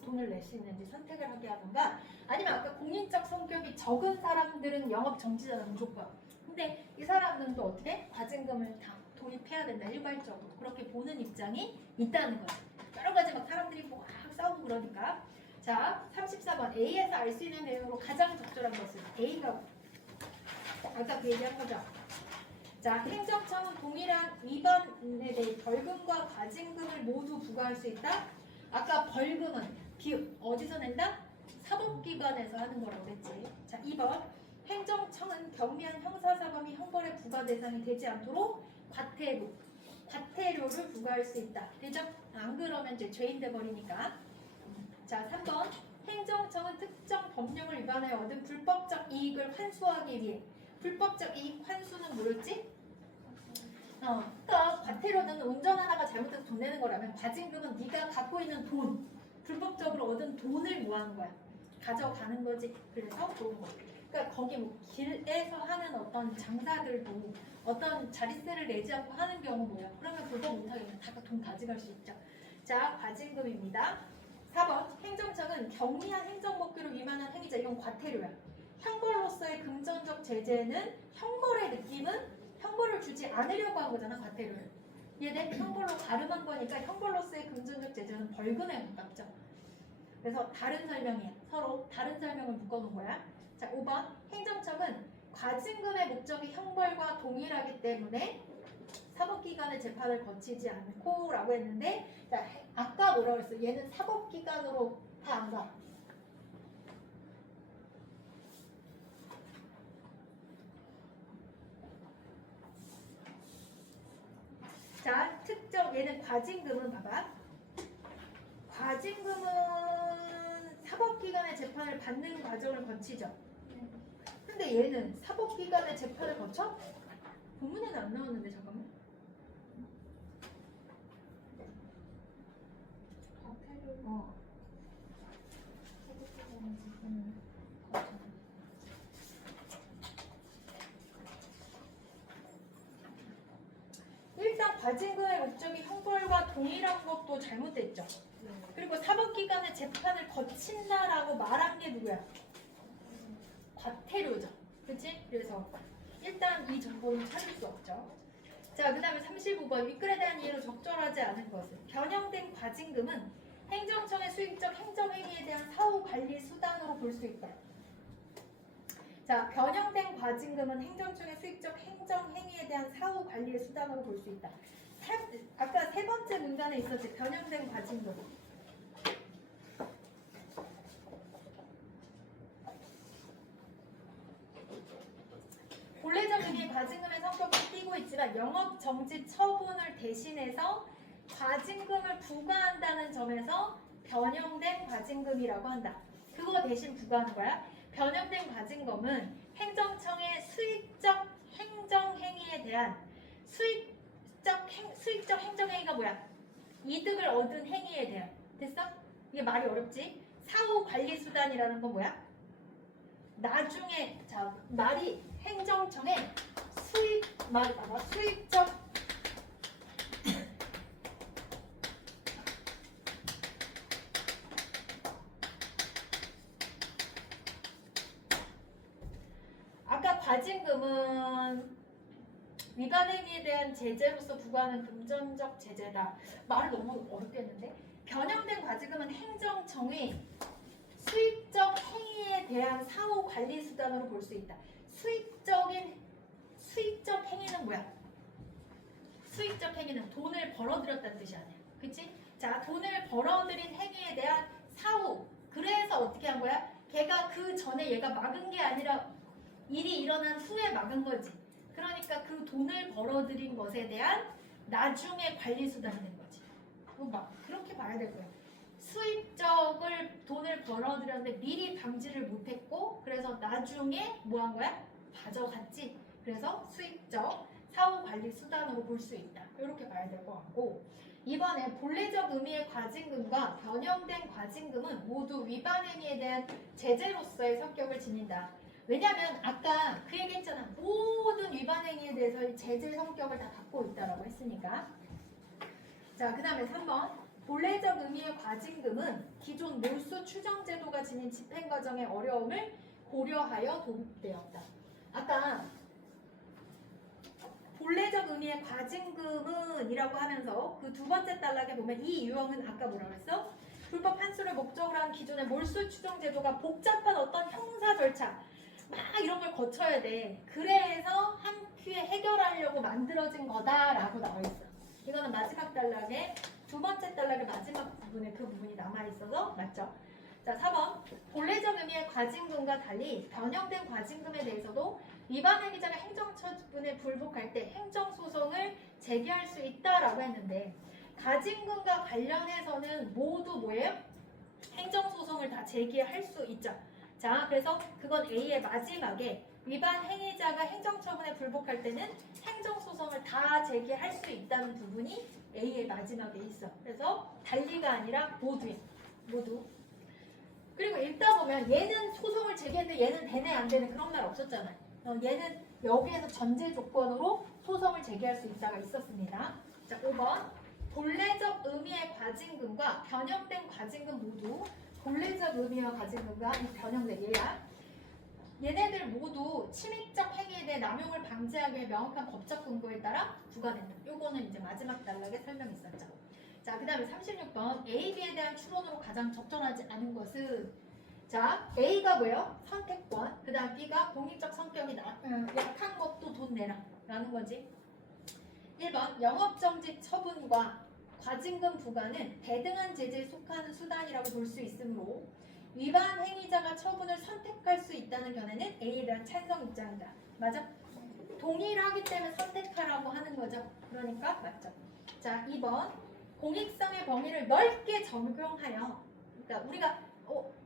돈을 낼 수 있는지 선택을 하게 하던가 아니면 아까 공인적 성격이 적은 사람들은 영업 정지잖아 무조건. 근데 이 사람들은 또 어떻게 과징금을 다 도입해야 된다 일괄적으로 그렇게 보는 입장이 있다는 거야. 여러 가지 막 사람들이 뭐 막 싸우고 그러니까. 자, 34번 A에서 알 수 있는 내용으로 가장 적절한 것은 A가 아까 그 얘기한 거죠. 자, 행정청은 동일한 위반에 대해 벌금과 과징금을 모두 부과할 수 있다. 아까 벌금은 어디서 낸다? 사법기관에서 하는 거라고 했지. 자, 2번 행정청은 경미한 형사사범이 형벌의 부과 대상이 되지 않도록 과태료를 부과할 수 있다. 되죠? 안 그러면 이제 죄인 돼버리니까. 자, 3번 행정청은 특정 법령을 위반하여 얻은 불법적 이익을 환수하기 위해 불법적 이익 환수는 뭐였지? 그러니까 과태료는 운전하다가 잘못해서 돈 내는 거라면 과징금은 네가 갖고 있는 돈 불법적으로 얻은 돈을 뭐 하는 거야? 가져가는 거지. 그래서 좋은 거. 그러니까 거기 뭐 길에서 하는 어떤 장사들도 어떤 자릿세를 내지 않고 하는 경우 뭐야? 그러면 그거 못하겠네. 다 돈 가져갈 수 있죠. 자, 과징금입니다. 4번 행정청은 경미한 행정법규를 위반한 행위자 이건 과태료야. 형벌로서의 금전적 제재는 형벌의 느낌은 형벌을 주지 않으려고 한 거잖아 과태료를. 얘네 형벌로 가름한 거니까 형벌로서의 금전적 제재는 벌금에 가깝죠. 그래서 다른 설명이야. 서로 다른 설명을 묶어놓은 거야. 자, 5번 행정청은 과징금의 목적이 형벌과 동일하기 때문에 사법기관의 재판을 거치지 않고 라고 했는데 자, 아까 뭐라고 했어? 얘는 사법기관으로 다 안 가. 자, 특정 얘는 과징금은 봐봐. 과징금은 사법기관의 재판을 받는 과정을 거치죠. 근데 얘는 사법기관의 재판을 거쳐? 본문에는 안 나오는데 잠깐만. 과태료 일단 과징금의 목적이 형벌과 동일한 것도 잘못됐죠. 그리고 사법기관의 재판을 거친다라고 말한 게 누구야? 과태료죠. 그치? 그래서 일단 이 정보는 찾을 수 없죠. 자, 그 다음에 35번 윗글에 대한 이해로 적절하지 않은 것은 변형된 과징금은 행정청의 수익적 행정행위에 대한 사후관리 수단으로 볼 수 있다. 자, 변형된 과징금은 행정청의 수익적 행정행위에 대한 사후관리의 수단으로 볼 수 있다. 아까 세 번째 문단에 있었지. 변형된 과징금. 본래적 의미의 과징금의 성격을 띠고 있지만 영업정지 처분을 대신해서 과징금을 부과한다는 점에서 변형된 과징금이라고 한다. 그거 대신 부과하는 거야. 변형된 과징금은 행정청의 수익적 행정행위에 대한 수익적 행정행위가 뭐야? 이득을 얻은 행위에 대한. 됐어? 이게 말이 어렵지? 사후관리수단이라는 건 뭐야? 나중에 자 말이 행정청의 수익적 아까 과징금은 위반 행위에 대한 제재로서 부과하는 금전적 제재다. 말 너무 어렵겠는데? 변형된 과징금은 행정청의 수익적 행위에 대한 사후 관리 수단으로 볼 수 있다. 수익적 행위는 뭐야? 수익적 행위는 돈을 벌어들였다는 뜻이 아니야. 그치? 자, 돈을 벌어들인 행위에 대한 사후. 그래서 어떻게 한 거야? 걔가 그 전에 얘가 막은 게 아니라 일이 일어난 후에 막은 거지. 그러니까 그 돈을 벌어들인 것에 대한 나중에 관리 수단이 된 거지. 막 그렇게 봐야 될 거야. 수익적을 돈을 벌어들였는데 미리 방지를 못했고 그래서 나중에 뭐 한 거야? 가져갔지. 그래서 수익적 사후관리 수단으로 볼 수 있다. 이렇게 봐야 될 것 같고 이번에 본래적 의미의 과징금과 변형된 과징금은 모두 위반 행위에 대한 제재로서의 성격을 지닌다. 왜냐하면 아까 그 얘기 했잖아. 모든 위반 행위에 대해서 이 제재 성격을 다 갖고 있다라고 했으니까. 자, 그 다음에 3번. 본래적 의미의 과징금은 기존 몰수 추정 제도가 지닌 집행 과정의 어려움을 고려하여 도입되었다. 아까 본래적 의미의 과징금은 이라고 하면서 그 두 번째 단락에 보면 이 유형은 아까 뭐라고 했어? 불법 환수를 목적으로 한 기존의 몰수 추정 제도가 복잡한 어떤 형사 절차 막 이런 걸 거쳐야 돼. 그래서 한 큐에 해결하려고 만들어진 거다라고 나와 있어. 이거는 마지막 단락에 두 번째 단락의 마지막 부분에 그 부분이 남아있어서 맞죠? 자, 4번. 본래적 의미의 과징금과 달리 변형된 과징금에 대해서도 위반 행위자가 행정처분에 불복할 때 행정소송을 제기할 수 있다라고 했는데 과징금과 관련해서는 모두 뭐예요? 행정소송을 다 제기할 수 있죠. 자, 그래서 그건 A의 마지막에 위반 행위자가 행정처분에 불복할 때는 행정소송을 다 제기할 수 있다는 부분이 A의 마지막에 있어. 그래서 달리가 아니라 모두야. 모두. 그리고 읽다 보면 얘는 소송을 제기했는데 얘는 되네 안 되네 그런 말 없었잖아요. 얘는 여기에서 전제 조건으로 소송을 제기할 수 있다가 있었습니다. 자, 5번. 본래적 의미의 과징금과 변형된 과징금 모두 본래적 의미와 과징금과 변형된 얘야. 얘네들 모두 침입적 행위에 대해 남용을 방지하기 위해 명확한 법적 근거에 따라 부과된다. 요거는 이제 마지막 단락에 설명이 있었죠. 자, 그 다음에 36번. A, B에 대한 추론으로 가장 적절하지 않은 것은 자, A가 뭐예요? 선택권. 그 다음 B가 공익적 성격이 약한 것도 돈 내라 라는 거지. 1번. 영업정지 처분과 과징금 부과는 대등한 제재에 속하는 수단이라고 볼 수 있으므로 위반 행위자가 처분을 선택할 수 있다는 견해는 A에 대한 찬성 입장이다. 맞아? 동일하기 때문에 선택하라고 하는 거죠. 그러니까 맞죠. 자, 2번. 공익성의 범위를 넓게 적용하여 그러니까 우리가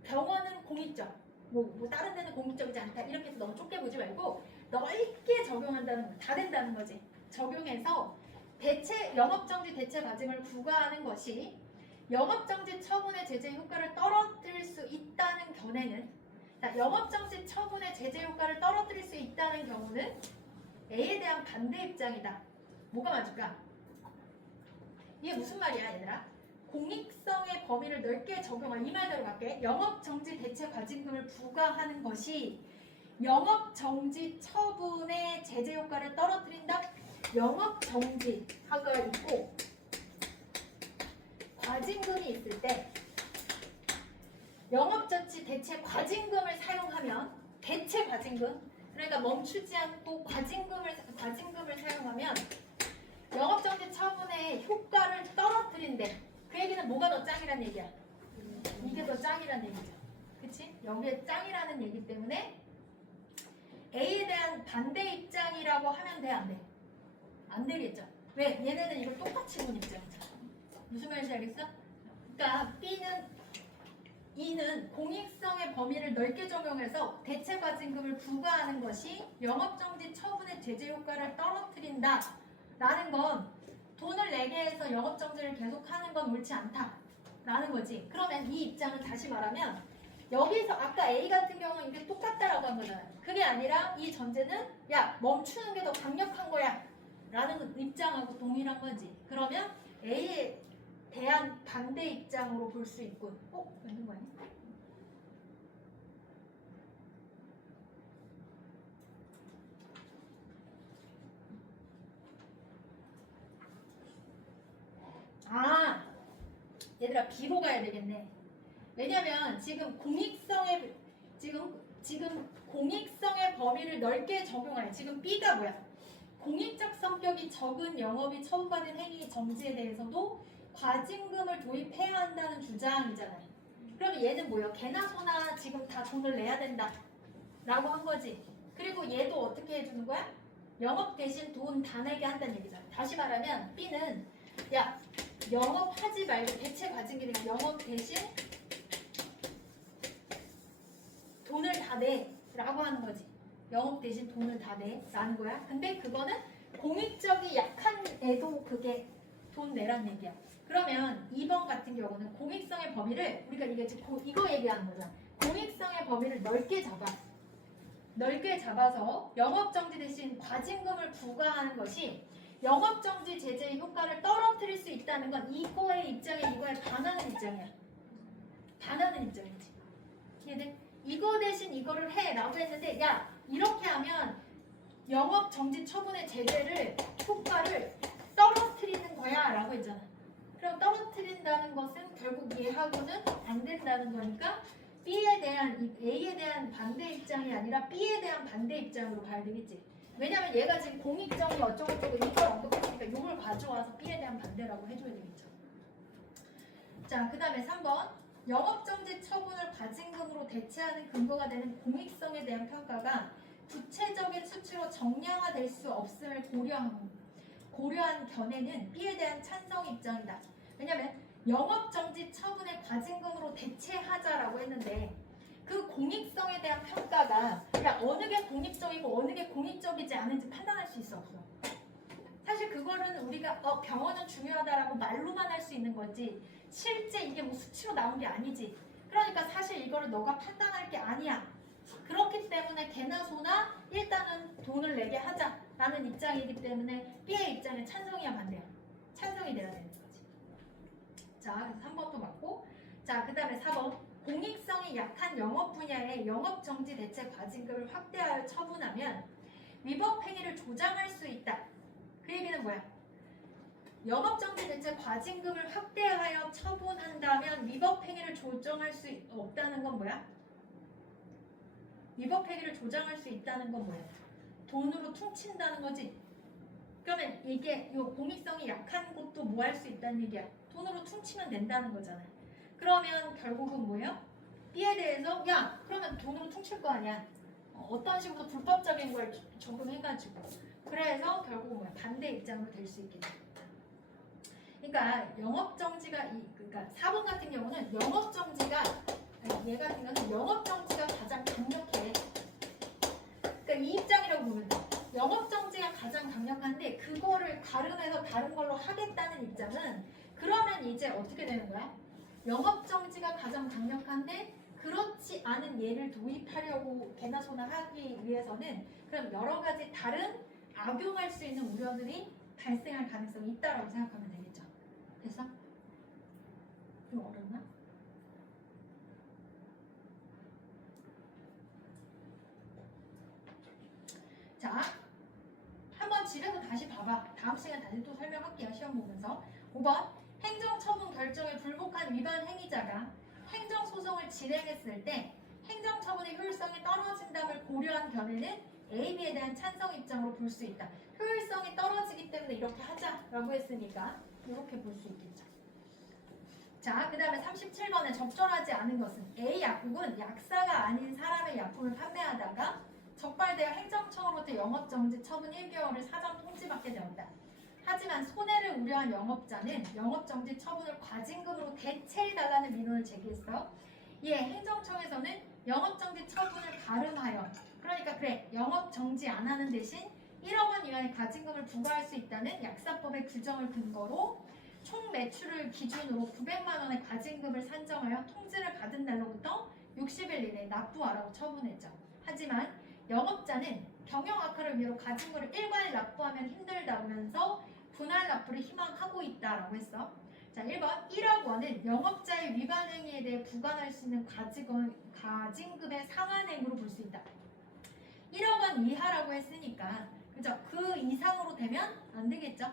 병원은 공익적 뭐 다른 데는 공익적이지 않다 이렇게 해서 너무 좁게 보지 말고 넓게 적용한다는 거, 다 된다는 거지. 적용해서 영업정지 대체 과징을 부과하는 것이 영업정지 처분의 제재 효과를 떨어뜨릴 수 있다는 견해는 영업정지 처분의 제재 효과를 떨어뜨릴 수 있다는 경우는 A에 대한 반대 입장이다. 뭐가 맞을까? 이게 무슨 말이야 얘들아? 공익성의 범위를 넓게 적용한 이 말대로 갈게. 영업정지 대체 과징금을 부과하는 것이 영업정지 처분의 제재 효과를 떨어뜨린다. 영업정지가 있고 과징금이 있을 때 영업정지 대체 과징금을 사용하면 대체 과징금 그러니까 멈추지 않고 과징금을 사용하면 영업정지 처분의 효과를 떨어뜨린대. 그 얘기는 뭐가 더 짱이란 얘기야? 이게 더 짱이란 얘기죠. 그치? 여기에 짱이라는 얘기 때문에 A에 대한 반대 입장이라고 하면 돼, 안 돼? 안 되겠죠. 왜? 얘네는 이걸 똑같이 본 입장이죠. 무슨 말인지 알겠어? 그러니까 E는 공익성의 범위를 넓게 적용해서 대체 과징금을 부과하는 것이 영업정지 처분의 제재 효과를 떨어뜨린다. 라는 건 돈을 내게 해서 영업정지를 계속하는 건 옳지 않다. 라는 거지. 그러면 이 입장은 다시 말하면 여기서 아까 A 같은 경우는 이게 똑같다라고 한 거잖아요. 그게 아니라 이 전제는 야 멈추는 게 더 강력한 거야. 라는 입장하고 동일한 거지. 그러면 A에 대한 반대 입장으로 볼 수 있군. 맞는 거 아니야? 얘들아 B로 가야 되겠네. 왜냐면 지금 공익성의 범위를 넓게 적용하여 지금 B가 뭐야? 공익적 성격이 적은 영업이 처분받은 행위 정지에 대해서도 과징금을 도입해야 한다는 주장이잖아요. 그러면 얘는 뭐야? 개나 소나 지금 다 돈을 내야 된다 라고 한 거지. 그리고 얘도 어떻게 해주는 거야? 영업 대신 돈 다 내게 한다는 얘기잖아. 다시 말하면 B는 야 영업하지 말고 대체 과징금이니까 영업 대신 돈을 다 내 라고 하는 거지. 영업 대신 돈을 다 내 라는 거야. 근데 그거는 공익적이 약한 애도 그게 돈 내란 얘기야. 그러면 2번 같은 경우는 공익성의 범위를 우리가 이게 지금 이거 얘기하는 거잖아. 공익성의 범위를 넓게 잡아서 영업정지 대신 과징금을 부과하는 것이 영업정지 제재의 효과를 떨어뜨릴 수 있다는 건 이거의 입장에 이거에 반하는 입장이야. 반하는 입장이지. 이해돼? 이거 대신 이거를 해 라고 했는데 야 이렇게 하면 영업정지 처분의 제재를 효과를 떨어뜨리는 거야 라고 했잖아. 그럼 떨어뜨린다는 것은 결국 얘하고는 안 된다는 거니까 B에 대한 A에 대한 반대 입장이 아니라 B에 대한 반대 입장으로 가야 되겠지. 왜냐면 얘가 지금 공익정이 어쩌고저쩌고 이걸 언급했으니까 이걸 가져와서 B에 대한 반대라고 해줘야 되겠죠. 자, 그 다음에 3번 영업정지 처분을 과징금으로 대체하는 근거가 되는 공익성에 대한 평가가 구체적인 수치로 정량화될 수 없음을 고려한 견해는 B에 대한 찬성 입장이다. 왜냐면 영업정지 처분의 과징금으로 대체하자라고 했는데 그 공익성에 대한 평가가 그냥 어느 게 공익적이고 어느 게 공익적이지 않은지 판단할 수 있어 없어? 사실 그거는 우리가 병원은 중요하다라고 말로만 할 수 있는 거지 실제 이게 뭐 수치로 나온 게 아니지. 그러니까 사실 이거를 너가 판단할 게 아니야. 그렇기 때문에 개나 소나 일단은 돈을 내게 하자라는 입장이기 때문에 B의 입장에 찬성이야 반대야? 찬성이 돼야 되는 거지. 자, 그래서 3번도 맞고. 자, 그 다음에 4번 공익성이 약한 영업 분야의 영업정지 대체 과징금을 확대하여 처분하면 위법 행위를 조장할 수 있다. 그 얘기는 뭐야? 영업정지 대체 과징금을 확대하여 처분한다면 위법 행위를 조정할 수 없다는 건 뭐야? 위법 행위를 조장할 수 있다는 건 뭐야? 돈으로 퉁친다는 거지. 그러면 이게 요 공익성이 약한 것도 뭐 할 수 있다는 얘기야? 돈으로 퉁치면 된다는 거잖아. 그러면 결국은 뭐예요? B에 대해서 야 그러면 돈으로 퉁칠 거 아니야. 어떤 식으로 불법적인 걸 적용해가지고 그래서 결국은 뭐야? 반대 입장으로 될 수 있겠죠. 그러니까 영업정지가 그러니까 4번 같은 경우는 영업정지가 얘 같은 경우는 영업정지가 가장 강력해. 그러니까 이 입장이라고 보면 돼. 영업정지가 가장 강력한데 그거를 가름해서 다른 걸로 하겠다는 입장은 그러면 이제 어떻게 되는 거야? 영업정지가 가장 강력한데 그렇지 않은 예를 도입하려고 개나 소나 하기 위해서는 그럼 여러 가지 다른 악용할 수 있는 우려들이 발생할 가능성이 있다고 생각하면 되겠죠. 됐어? 좀 어렵나? 자, 한번 집에서 다시 봐봐. 다음 시간 다시 또 설명할게요. 시험 보면서. 5번 행정처분 결정에 불복한 위반 행위자가 행정소송을 진행했을 때 행정처분의 효율성이 떨어진다을 고려한 견해는 A, B에 대한 찬성 입장으로 볼 수 있다. 효율성이 떨어지기 때문에 이렇게 하자라고 했으니까 이렇게 볼 수 있겠죠. 자, 그 다음에 37번에 적절하지 않은 것은 A 약국은 약사가 아닌 사람의 약품을 판매하다가 적발되어 행정청으로부터 영업정지 처분 1개월을 사전 통지받게 되었다. 하지만 손해를 우려한 영업자는 영업정지 처분을 과징금으로 대체해달라는 민원을 제기했어. 이에 행정청에서는 영업정지 처분을 가름하여 그러니까 그래 영업정지 안 하는 대신 1억 원 이하의 과징금을 부과할 수 있다는 약사법의 규정을 근거로 총 매출을 기준으로 900만 원의 과징금을 산정하여 통지를 받은 날로부터 60일 이내에 납부하라고 처분했죠. 하지만 영업자는 경영 악화를 위해 과징금을 일괄 납부하면 힘들다면서 분할 납부를 희망하고 있다라고 했어. 자, 1번 1억 원은 영업자의 위반 행위에 대해 부과할 수 있는 과징금의 상한액으로 볼 수 있다. 1억 원 이하라고 했으니까 그죠? 그 이상으로 되면 안 되겠죠?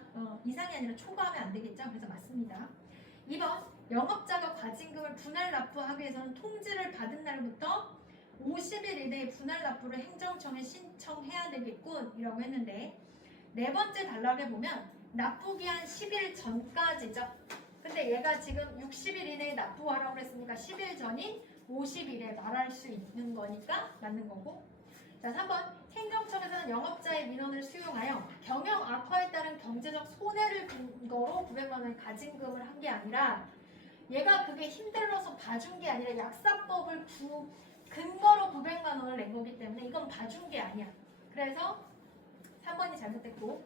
이상이 아니라 초과하면 안 되겠죠? 그래서 맞습니다. 2번 영업자가 과징금을 분할 납부하기 위해서는 통지를 받은 날부터 50일 이내에 분할 납부를 행정청에 신청해야 되겠군 이라고 했는데 네 번째 단락에 보면 납부기한 10일 전까지죠. 근데 얘가 지금 60일 이내에 납부하라고 그랬으니까 10일 전인 50일에 말할 수 있는 거니까 맞는 거고. 자, 3번 행정청에서는 영업자의 민원을 수용하여 경영 악화에 따른 경제적 손해를 근거로 900만 원의 과징금을 한 게 아니라 얘가 그게 힘들어서 봐준 게 아니라 약사법을 근거로 900만 원을 낸 거기 때문에 이건 봐준 게 아니야. 그래서 3번이 잘못됐고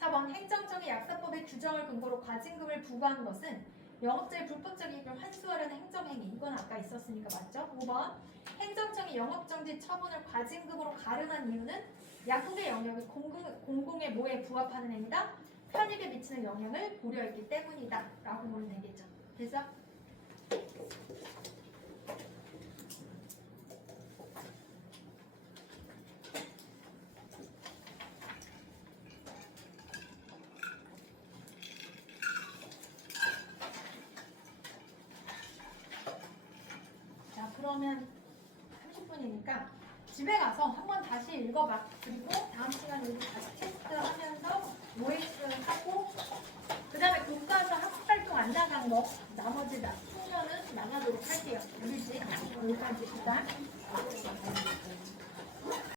4번 행정청이 약사법의 규정을 근거로 과징금을 부과한 것은 영업자의 불법적 이익을 환수하려는 행정행위. 이건 아까 있었으니까 맞죠? 5번. 행정청이 영업정지 처분을 과징금으로 가름한 이유는 약국의 영역이 공공의 뭐에 부합하는 행위다? 편익에 미치는 영향을 고려했기 때문이다. 라고 보면 되겠죠. 됐어? 자, 그러면 30분이니까 집에 가서 한번 다시 읽어봐. 그리고 다음 시간에 우리 다시 테스트하면서 OX하고 그 다음에 교과서 학습활동 안 나간 거 나머지 숙면은 나가도록 할게요. 알겠지? 여기까지 일단.